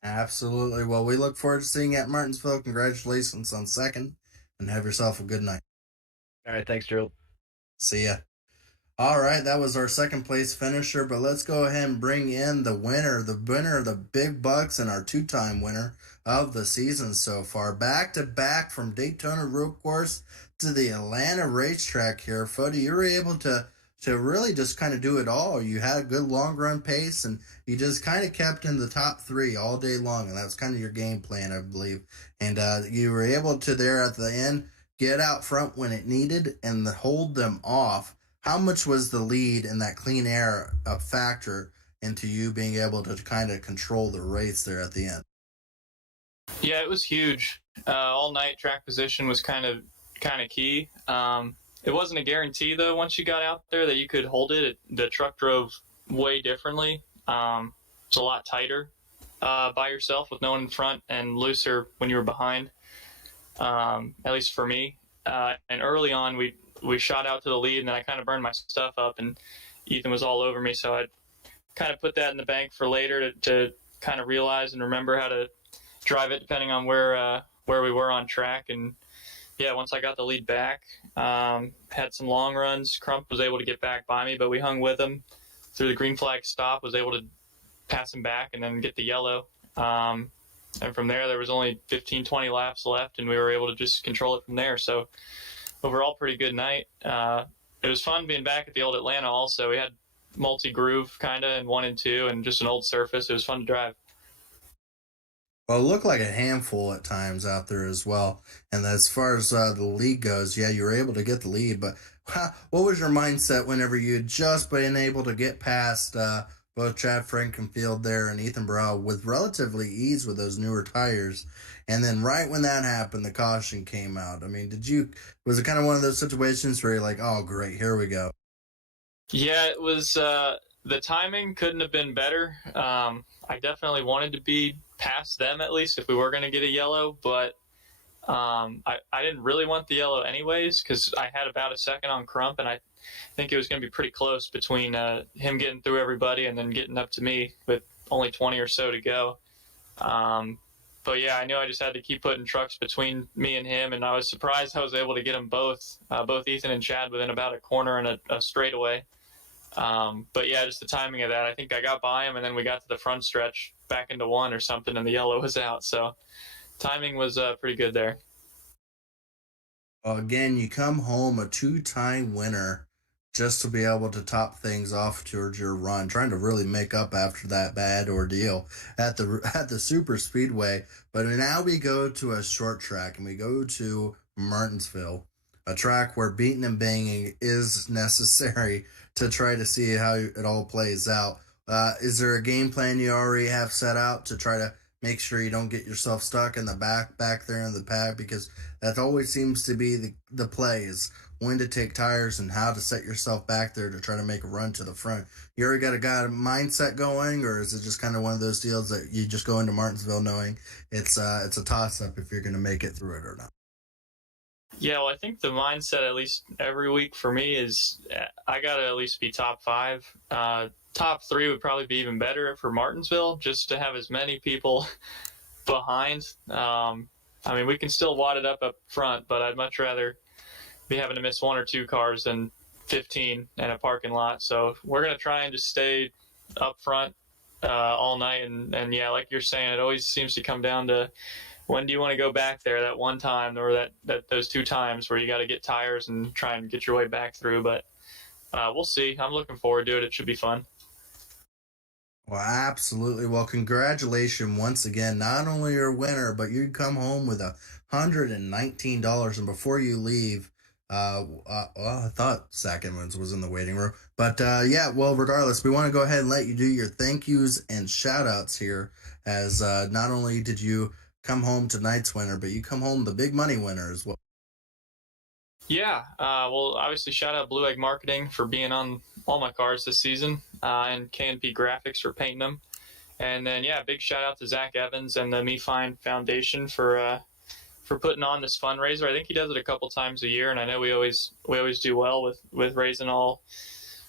Absolutely. Well, we look forward to seeing you at Martinsville. Congratulations on second, and have yourself a good night. All right, thanks, Gerald. See ya. All right, that was our second place finisher, but let's go ahead and bring in the winner of the big bucks and our two-time winner of the season so far. Back to back from Daytona Road Course to the Atlanta racetrack here. Fody, you were able to really just kind of do it all. You had a good long run pace and you just kind of kept in the top three all day long, and that was kind of your game plan, I believe. And you were able to there at the end get out front when it needed and hold them off. How much was the lead and that clean air a factor into you being able to kind of control the race there at the end? Yeah, it was huge. All night track position was kind of key. It wasn't a guarantee though. Once you got out there that you could hold it, the truck drove way differently. It's a lot tighter by yourself with no one in front and looser when you were behind. At least for me. And early on, we shot out to the lead, and then I kind of burned my stuff up, and Ethan was all over me. So I kind of put that in the bank for later to kind of realize and remember how to drive it depending on where we were on track. And yeah, once I got the lead back, had some long runs. Crump was able to get back by me, but we hung with him through the green flag stop, was able to pass him back and then get the yellow. And from there was only 15, 20 laps left, and we were able to just control it from there. So overall, pretty good night. It was fun being back at the old Atlanta also. We had multi-groove kind of in 1 and 2 and just an old surface. It was fun to drive. Well, it looked like a handful at times out there as well. And as far as the lead goes, yeah, you were able to get the lead. But what was your mindset whenever you had just been able to get past both Chad Frankenfield there and Ethan Burrell with relatively ease with those newer tires? And then right when that happened, the caution came out. I mean, was it kind of one of those situations where you're like, oh, great, here we go? Yeah, it was. The timing couldn't have been better. I definitely wanted to be past them at least if we were going to get a yellow, but I didn't really want the yellow anyways because I had about a second on Crump, and I think it was going to be pretty close between him getting through everybody and then getting up to me with only 20 or so to go. But yeah, I knew I just had to keep putting trucks between me and him, and I was surprised I was able to get them both Ethan and Chad, within about a corner and a straightaway. But yeah, just the timing of that. I think I got by him, and then we got to the front stretch back into one or something, and the yellow was out. So timing was pretty good there. Well, again, you come home a two-time winner just to be able to top things off towards your run, trying to really make up after that bad ordeal at the super speedway. But now we go to a short track, and we go to Martinsville, a track where beating and banging is necessary to try to see how it all plays out. Is there a game plan you already have set out to try to make sure you don't get yourself stuck in the back there in the pad? Because that always seems to be the play, is when to take tires and how to set yourself back there to try to make a run to the front. You already got a mindset going, or is it just kind of one of those deals that you just go into Martinsville knowing it's a toss-up if you're going to make it through it or not? Yeah, well, I think the mindset, at least every week for me, is I got to at least be top 5. Top 3 would probably be even better for Martinsville, just to have as many people behind. I mean, we can still wad it up front, but I'd much rather be having to miss 1 or 2 cars than 15 in a parking lot. So we're going to try and just stay up front all night. And yeah, like you're saying, it always seems to come down to when do you want to go back there, that one time or that those 2 times where you got to get tires and try and get your way back through. But we'll see. I'm looking forward to it. It should be fun. Well, absolutely. Well, congratulations once again. Not only your winner, but you come home with $119. And before you leave, well, I thought Zach Evans was in the waiting room, but yeah. Well, regardless, we want to go ahead and let you do your thank yous and shout outs here, as not only did you come home tonight's winner, but you come home the big money winner as well. Yeah, well, obviously, shout out Blue Egg Marketing for being on all my cars this season, and K&P Graphics for painting them. And then, yeah, big shout out to Zach Evans and the Me Fine Foundation for putting on this fundraiser. I think he does it a couple times a year, and I know we always do well with raising all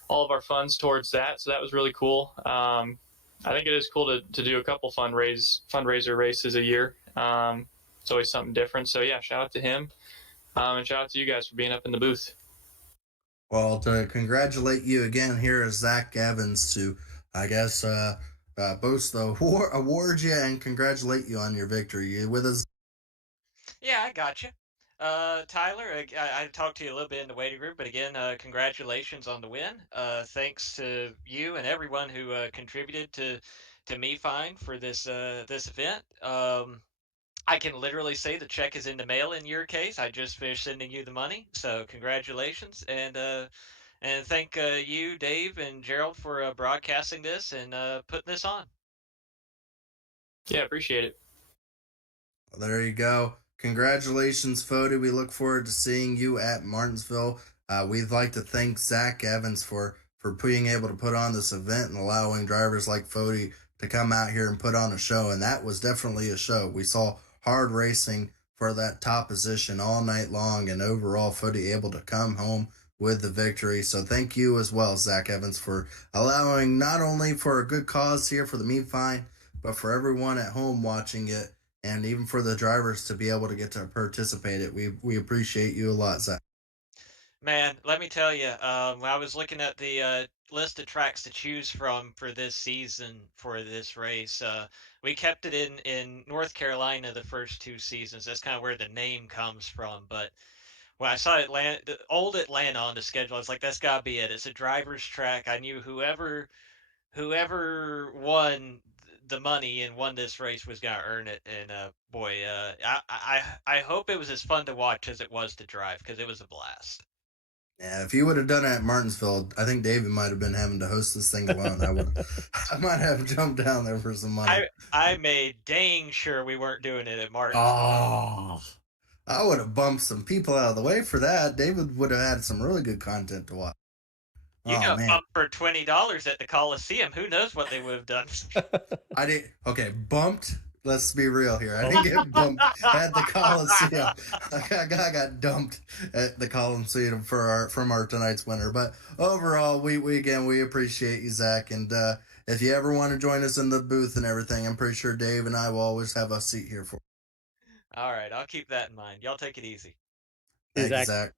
of our funds towards that. So that was really cool. I think it is cool to do a couple fundraiser races a year. It's always something different. So yeah, shout out to him. And shout out to you guys for being up in the booth. Well, to congratulate you again, here is Zach Evans to, I guess, boast the award you and congratulate you on your victory. You with us? Yeah, I got you. Tyler, I talked to you a little bit in the waiting room, but again, congratulations on the win. Thanks to you and everyone who contributed to Me Fine for this event. I can literally say the check is in the mail in your case. I just finished sending you the money, so congratulations, and thank you, Dave and Gerald, for broadcasting this and putting this on. Yeah, appreciate it. Well, there you go. Congratulations, Fody. We look forward to seeing you at Martinsville. We'd like to thank Zach Evans for being able to put on this event and allowing drivers like Fody to come out here and put on a show. And that was definitely a show. We saw hard racing for that top position all night long, and overall Fody able to come home with the victory. So thank you as well, Zach Evans, for allowing not only for a good cause here for the Me Fine, but for everyone at home watching it, and even for the drivers to be able to get to participate it. We appreciate you a lot, Zach. Man, let me tell you, when I was looking at the list of tracks to choose from for this season for this race, we kept it in North Carolina the first 2 seasons. That's kind of where the name comes from. But when I saw the old Atlanta on the schedule, I was like, that's got to be it. It's a driver's track. I knew whoever won the money and won this race was gonna earn it. And boy, I hope it was as fun to watch as it was to drive, because it was a blast. Yeah, if he would have done it at Martinsville, I think David might have been having to host this thing alone. I might have jumped down there for some money. I made dang sure we weren't doing it at Martinsville. Oh, I would have bumped some people out of the way for that. David would have had some really good content to watch. You got bumped for $20 at the Coliseum. Who knows what they would have done? I did. Okay, bumped. Let's be real here. I didn't get bumped at the Coliseum. I got dumped at the Coliseum from our tonight's winner. But overall, we appreciate you, Zach. And if you ever want to join us in the booth and everything, I'm pretty sure Dave and I will always have a seat here for you. All right, I'll keep that in mind. Y'all take it easy. Thank you, Zach.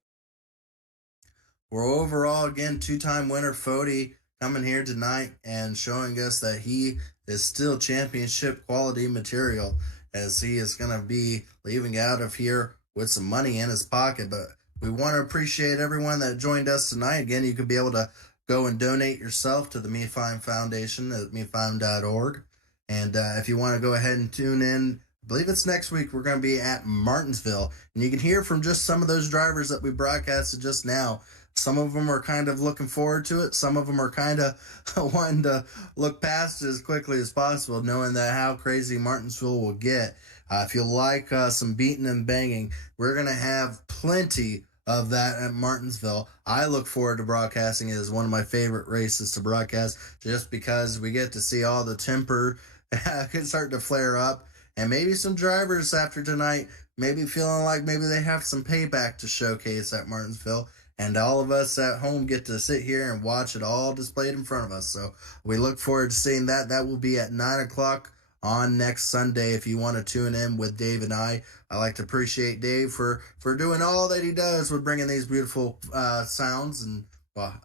We're overall, again, 2-time winner Fody coming here tonight and showing us that he is still championship quality material, as he is going to be leaving out of here with some money in his pocket. But we want to appreciate everyone that joined us tonight. Again, you could be able to go and donate yourself to the Me Fine Foundation at mefine.org. And if you want to go ahead and tune in, I believe it's next week, we're going to be at Martinsville. And you can hear from just some of those drivers that we broadcasted just now. Some of them are kind of looking forward to it. Some of them are kind of wanting to look past it as quickly as possible, knowing that how crazy Martinsville will get. If you like some beating and banging, we're going to have plenty of that at Martinsville. I look forward to broadcasting it as one of my favorite races to broadcast, just because we get to see all the temper start to flare up. And maybe some drivers after tonight maybe feeling like maybe they have some payback to showcase at Martinsville. And all of us at home get to sit here and watch it all displayed in front of us. So we look forward to seeing that. That will be at 9 o'clock on next Sunday if you want to tune in with Dave and I like to appreciate Dave for doing all that he does with bringing these beautiful sounds and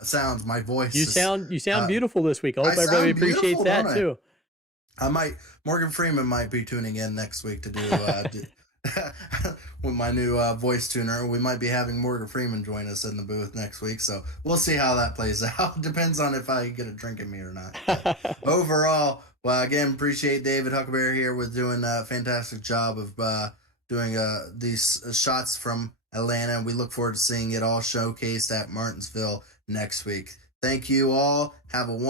sounds. My voice. You sound beautiful this week. I hope everybody appreciates that too. Morgan Freeman might be tuning in next week to do with my new voice tuner. We might be having Morgan Freeman join us in the booth next week, so we'll see how that plays out. Depends on if I get a drink in me or not. Overall, well, again, appreciate David Huckleberry here with doing a fantastic job of doing these shots from Atlanta. We look forward to seeing it all showcased at Martinsville next week. Thank you all. Have a wonderful